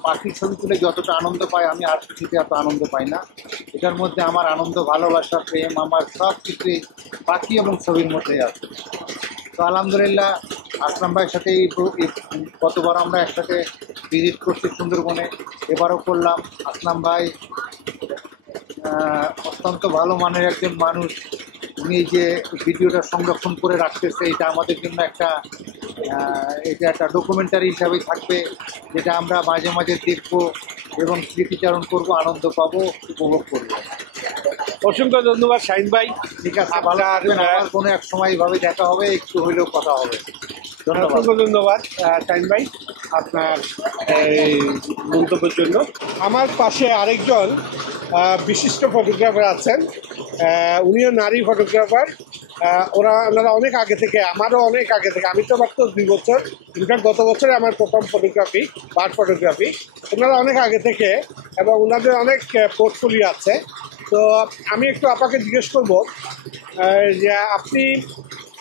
পাখির ছবি তুলে যতটা আনন্দ পাই, আমি আর কিছুতে এত আনন্দ পাই না। এটার মধ্যে আমার আনন্দ, ভালোবাসা, প্রেম, আমার সব কিছুই পাখি এবং ছবির মধ্যেই আছে। তো আলহামদুলিল্লাহ, আসলাম ভাইয়ের সাথে গতবার আমরা একসাথে ভিজিট করছি সুন্দরবনে, এবারও করলাম। আসলাম ভাই অত্যন্ত ভালো মানের একজন মানুষ। উনি যে ভিডিওটা সংরক্ষণ করে রাখতেছে, এটা আমাদের জন্য এটা একটা ডকুমেন্টারি হিসাবে থাকবে, যেটা আমরা মাঝে মাঝে দেখবো এবং স্মৃতিচারণ করবো, আনন্দ পাবো, উপভোগ করবো। অসংখ্য ধন্যবাদ শাহিন ভাই। ঠিক আছে, ভালো থাকবেন। আবার কোনো এক সময় এইভাবে দেখা হবে, একটু হইলেও কথা হবে। অসংখ্য ধন্যবাদ শাহিন ভাই আপনার এই মন্তব্যের জন্য। আমার পাশে আরেকজন বিশিষ্ট ফটোগ্রাফার আছেন, উনিও নারী ফটোগ্রাফার। ওনারা অনেক আগে থেকে, আমারও অনেক আগে থেকে, আমি তো মাত্র 2 বছর, ইনফ্যাক্ট গত বছরে আমার প্রথম ফটোগ্রাফি, বার্ড ফটোগ্রাফি। ওনারা অনেক আগে থেকে এবং ওনাদের অনেক পোর্টফোলিও আছে। তো আমি একটু আপনাকে জিজ্ঞেস করব যে আপনি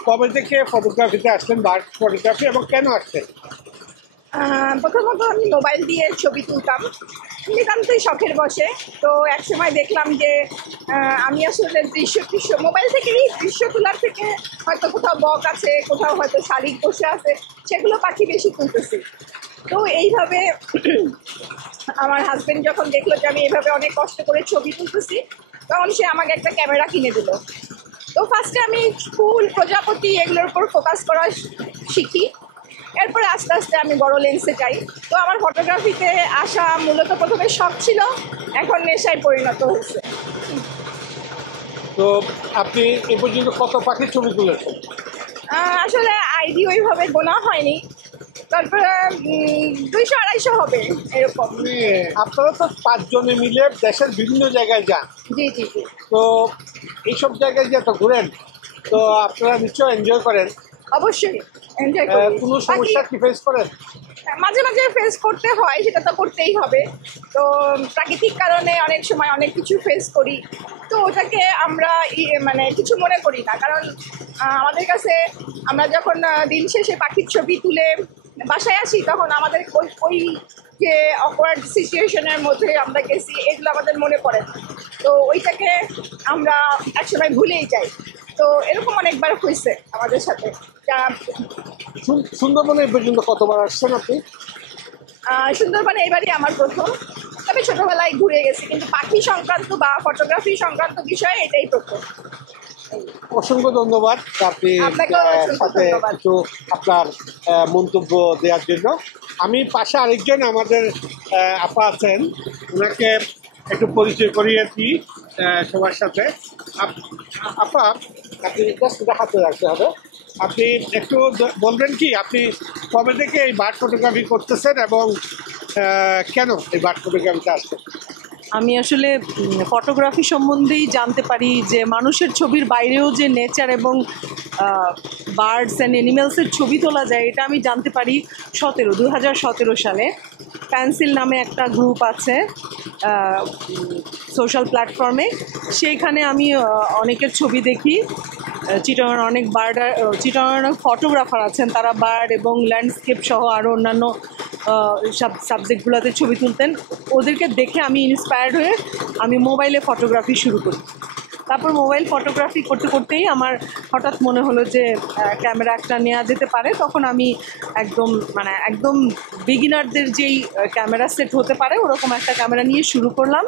কবে থেকে ফটোগ্রাফিতে আসলেন, বার্ড ফটোগ্রাফি, এবং কেন আসছেন? প্রথমত আমি মোবাইল দিয়ে ছবি তুলতাম নিতান্তই শখের বসে। তো একসময় দেখলাম যে আমি আসলে দৃশ্য মোবাইল থেকেই দৃশ্য তোলার থেকে হয়তো কোথাও বক আছে, কোথাও হয়তো শালিক বসে আছে, সেগুলো পাখি বেশি তুলতেছি। তো এইভাবে আমার হাজবেন্ড যখন দেখলো যে আমি এইভাবে অনেক কষ্ট করে ছবি তুলতেছি, তখন সে আমাকে একটা ক্যামেরা কিনে দিল। তো ফার্স্টে আমি ফুল, প্রজাপতি এগুলোর উপর ফোকাস করা শিখি। এরপরে আস্তে আস্তে আমি বড় লেন্সে যাই। তো আমার ফটোগ্রাফিতে আসা মূলত প্রথমে শখ ছিল, এখন নেশায় পরিণত হয়েছে। তো আপনি এ পর্যন্ত কত পাখির ছবি তুলেছেন? আসলে আইডি ওইভাবে গোনা হয়নি, তারপরে 200-250 হবে এরকম। আপনারা তো 5 জনে মিলে দেশের বিভিন্ন জায়গায় যান। জি জি জি। তো এইসব জায়গায় যে তো ঘুরেন, তো আপনারা নিশ্চয়ই এনজয় করেন। অবশ্যই এনজয় করি। কোনো সমস্যা কি ফেস করেন? মাঝে মাঝে ফেস করতে হয়, সেটা তো করতেই হবে। তো প্রাকৃতিক কারণে অনেক সময় অনেক কিছু ফেস করি, তো ওটাকে আমরা মানে কিছু মনে করি না। কারণ আমাদের কাছে আমরা যখন দিন শেষে পাখির ছবি তুলে বাসায় আসি, তখন আমাদের ওই যে অকওয়ার্ড সিচুয়েশনের মধ্যে আমরা গেছি, এগুলো আমাদের মনে পড়ে। তো ওইটাকে আমরা একসময় ভুলেই যাই। তো এরকম অনেকবার হয়েছে আমাদের সাথে। সুন্দরবনে এ পর্যন্ত কতবার আসছেন আপনি? সুন্দরবনে এবারই আমার প্রথম, তবে ছোটবেলায় ঘুরে গেছি, কিন্তু পাখি সংক্রান্ত বা ফটোগ্রাফি সংক্রান্ত বিষয়ে এটাই প্রথম। অসংখ্য ধন্যবাদ আপনি সাথে একটু আপনার মন্তব্য দেওয়ার জন্য। আমি পাশে আরেকজন আমাদের আপা আছেন, ওনাকে একটু পরিচয় করিয়ে দিই সবার সাথে। আপা, আপনি জাস্ট হাতে রাখতে হবে। আপনি একটু বলবেন কি আপনি কবে থেকে এই বার্ড ফটোগ্রাফি করতেছেন এবং কেন এই বার্ড ফটোগ্রাফিতে আসছেন? আমি আসলে ফটোগ্রাফি সম্বন্ধেই জানতে পারি যে মানুষের ছবির বাইরেও যে নেচার এবং বার্ডস অ্যান্ড অ্যানিমেলসের ছবি তোলা যায়, এটা আমি জানতে পারি 2017 সালে। পেন্সিল নামে একটা গ্রুপ আছে সোশ্যাল প্ল্যাটফর্মে, সেইখানে আমি অনেকের ছবি দেখি। চিটাগাং অনেক চিটাগাং অনেক ফটোগ্রাফার আছেন, তারা বার্ড এবং ল্যান্ডস্কেপ সহ আরও অন্যান্য সাবজেক্টগুলোতে ছবি তুলতেন। ওদেরকে দেখে আমি ইন্সপায়ার্ড হয়ে আমি মোবাইলে ফটোগ্রাফি শুরু করি। তারপর মোবাইল ফটোগ্রাফি করতে করতেই আমার হঠাৎ মনে হলো যে ক্যামেরা একটা নেওয়া যেতে পারে। তখন আমি একদম বিগিনারদের যেই ক্যামেরা সেট হতে পারে ওরকম একটা ক্যামেরা নিয়ে শুরু করলাম।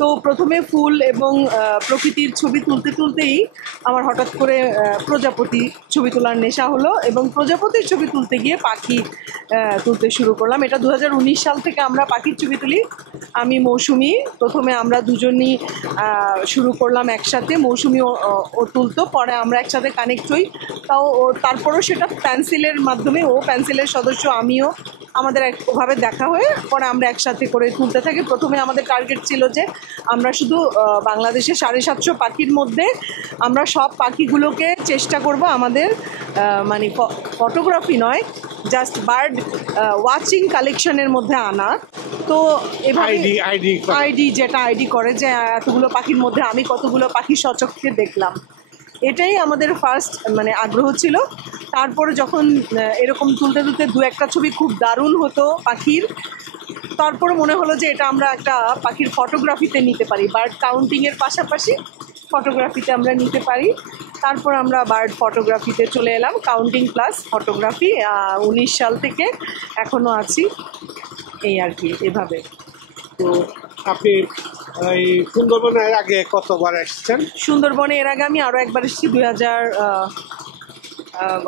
তো প্রথমে ফুল এবং প্রকৃতির ছবি তুলতে তুলতেই আমার হঠাৎ করে প্রজাপতি ছবি তোলার নেশা হলো, এবং প্রজাপতির ছবি তুলতে গিয়ে পাখি তুলতে শুরু করলাম। এটা 2019 সাল থেকে আমরা পাখির ছবি তুলি। আমি মৌসুমি, প্রথমে আমরা দুজনই শুরু করলাম একসাথে। মৌসুমি ও তুলতো, পরে আমরা একসাথে কানেক্ট হই। তারপরও সেটা পেন্সিলের মাধ্যমে, ও পেন্সিলের সদস্য, আমিও, আমাদের ওভাবে দেখা হয়ে পরে আমরা একসাথে করে তুলতে থাকি। প্রথমে আমাদের টার্গেট ছিল যে আমরা শুধু বাংলাদেশে 750 পাখির মধ্যে আমরা সব পাখিগুলোকে চেষ্টা করব আমাদের ফটোগ্রাফি নয়, জাস্ট বার্ড ওয়াচিং কালেকশনের মধ্যে আনা। তো এভাবে আইডি যেটা আইডি করে যে এতগুলো পাখির মধ্যে আমি কতগুলো পাখি সচক্ষে দেখলাম, এটাই আমাদের ফার্স্ট আগ্রহ ছিল। তারপরে যখন এরকম তুলতে তুলতে 2-1টা ছবি খুব দারুণ হতো পাখির, তারপরে মনে হলো যে এটা আমরা একটা পাখির ফটোগ্রাফিতে নিতে পারি, বার্ড কাউন্টিংয়ের পাশাপাশি ফটোগ্রাফিতে আমরা নিতে পারি। তারপর আমরা বার্ড ফটোগ্রাফিতে চলে এলাম, কাউন্টিং প্লাস ফটোগ্রাফি। 19 সাল থেকে এখনও আছি, এই আর কি, এভাবে। তো আপনি এই সুন্দরবনের আগে কতবার এসেছেন? সুন্দরবনে এর আগে আমি আরও একবার এসেছি, 2000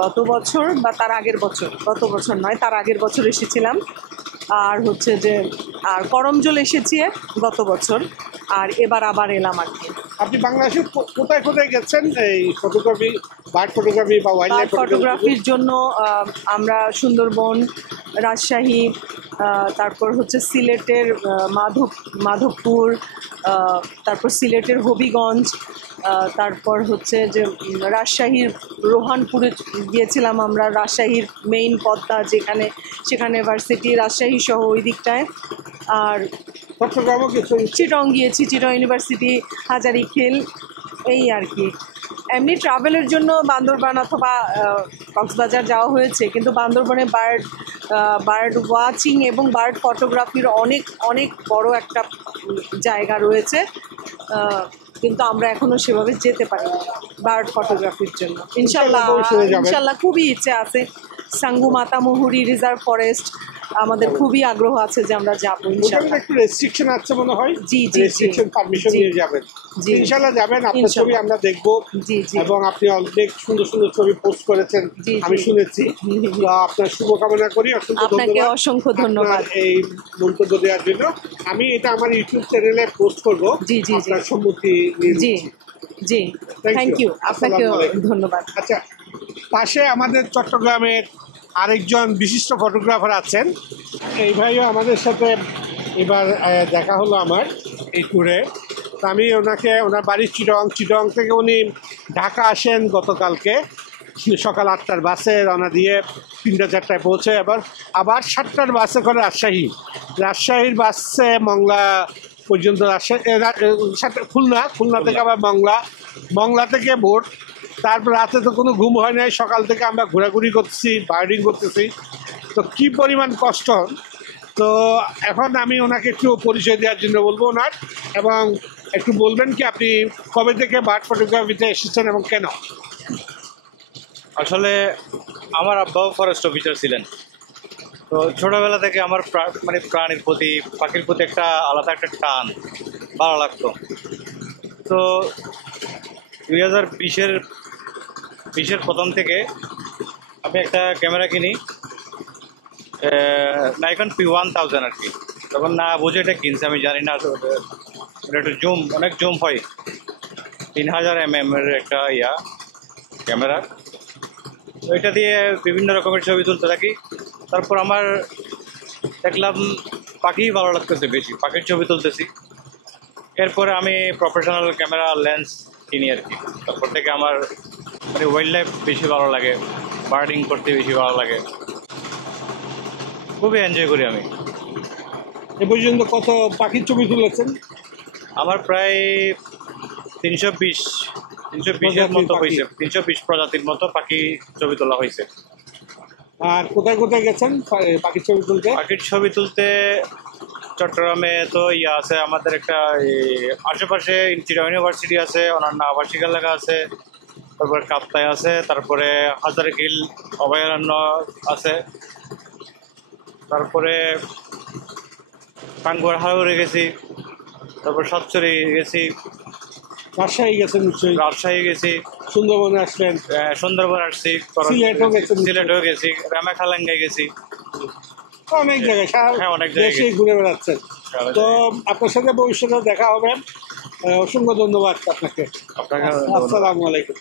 গত বছর বা তার আগের বছর, গত বছর নয় তার আগের বছর এসেছিলাম। আর হচ্ছে যে করমজল এসেছি গত বছর, আর এবার আবার এলাম আর কি। আপনি বাংলাদেশে কোথায় কোথায় গেছেন এই ফটোগ্রাফি, বার্ড ফটোগ্রাফি বা ওয়াইল্ড লাইফ ফটোগ্রাফির জন্য? আমরা সুন্দরবন, রাজশাহী, তারপর হচ্ছে সিলেটের মাধবপুর, তারপর সিলেটের হবিগঞ্জ, তারপর হচ্ছে যে রাজশাহীর রোহানপুরে গিয়েছিলাম আমরা, রাজশাহীর মেইন পদ্মা সেখানে ভার্সিটি রাজশাহী সহ ওই দিকটায়। আর চট্টগ্রামও কিছু চিটং গিয়েছি, চিটং ইউনিভার্সিটি, হাজারীখাল, এই আর কি। এমনি ট্রাভেলের জন্য বান্দরবান অথবা কক্সবাজার যাওয়া হয়েছে, কিন্তু বান্দরবানে বার্ড ওয়াচিং এবং বার্ড ফটোগ্রাফির অনেক বড় একটা জায়গা রয়েছে, কিন্তু আমরা এখনো সেভাবে যেতে পারি বার্ড ফটোগ্রাফির জন্য। ইনশাল্লাহ খুবই ইচ্ছে আছে। সাঙ্গু মাতামুহুরি রিজার্ভ ফরেস্ট আমাদের খুবই আগ্রহ আছে যে আমরা যাবো ইনশাআল্লাহ। একটু রেস্ট্রিকশন আছে মনে হয়, জি রেস্ট্রিকশন পারমিশন নিয়ে যাবেন, ইনশাআল্লাহ যাবেন। আপনার ছবি আমরা দেখবো, এবং আপনি অনেক সুন্দর সুন্দর ছবি পোস্ট করেছেন আমি শুনেছি। আপনার শুভকামনা করি, অসংখ্য ধন্যবাদ এই মন্তব্য দেওয়ার জন্য। আমি এটা আমার ইউটিউব চ্যানেলে পোস্ট করবো আপনার সম্মতি। জি থ্যাংক ইউ, আপনাকে ধন্যবাদ। আচ্ছা, পাশে আমাদের চট্টগ্রামের আরেকজন বিশিষ্ট ফটোগ্রাফার আছেন, এই ভাইও আমাদের সাথে এবার দেখা হলো আমার এই ট্যুরে। তো আমি ওনার বাড়ি চিটং থেকে উনি ঢাকা আসেন গতকালকে সকাল 8টার বাসে রওনা দিয়ে 3টা-4টায় পৌঁছে আবার 7টার বাসে করে রাজশাহীর বাসে মংলা পর্যন্ত, খুলনা থেকে আবার মংলা থেকে ভোর। তারপর রাতে তো কোনো ঘুম হয় নাই, সকাল থেকে আমরা ঘোরাঘুরি করতেছি, বার্ডিং করতেছি, তো কি পরিমাণ কষ্ট। তো এখন আমি ওনাকে একটু পরিচয় দেওয়ার জন্য বলবো ওনার, এবং একটু বলবেন কি আপনি কবে থেকে বার্ড ফটোগ্রাফিতে এসেছেন এবং কেন? আসলে আমার আব্বাও ফরেস্ট অফিসার ছিলেন, তো ছোটোবেলা থেকে আমার প্রাণীর প্রতি, পাখির প্রতি একটা আলাদা একটা টান, ভালো লাগতো। তো 2020-এর প্রথম থেকে আমি একটা ক্যামেরা কিনি, নাইকন P1000 আর কি। তখন না বুঝে এটা কিনছি, আমি জানি না এটা একটা অনেক জুম হয়, 3000 mm এর একটা ক্যামেরা। ওইটা দিয়ে বিভিন্ন রকমের ছবি তুলতে থাকি। তারপর আমার দেখলাম পাখি ভালো লাগতেছে, বেশি পাখির ছবি তুলতেছি। এরপরে আমি প্রফেশনাল ক্যামেরা লেন্স কিনি আর কি। তারপর থেকে আমার ওয়াইল্ড লাইফ বেশি ভালো লাগে, বার্ডিং করতে বেশি ভালো লাগে, খুবই এনজয় করি আমি। এ পর্যন্ত কত পাখির ছবি তুলেছেন? আমার প্রায় 320-এর মতো হয়েছে, 320 প্রজাতির মতো পাখি ছবি তোলা হয়েছে। আর কোথায় কোথায় গেছেন পাখির ছবি তুলতে? পাখির ছবি তুলতে চট্টগ্রামে তো আছে আমাদের একটা আশেপাশে চিটং ইউনিভার্সিটি আছে, অন্যান্য আবাসিক এলাকা আছে, তারপরে কাপ্তায় আছে, তারপরে হাজারীখাল অভয়ারণ্য আছে, তারপরে টাঙ্গুয়ার হাওরে গেছি, তারপর সাতচুরি গেছি, রাজশাহী গেছেন নিশ্চয়ই? রাজশাহী গেছি, সুন্দরবনে আসলেন? সুন্দরবন আসছি, সিলেটও গেছি, রামাখালাঙ্গায় গেছি, অনেক জায়গায়, অনেক জায়গায় ঘুরে বেড়াচ্ছেন। তো আপনার সাথে ভবিষ্যতে দেখা হবে, অসংখ্য ধন্যবাদ আপনাকে। আপনাকে আসসালামু আলাইকুম।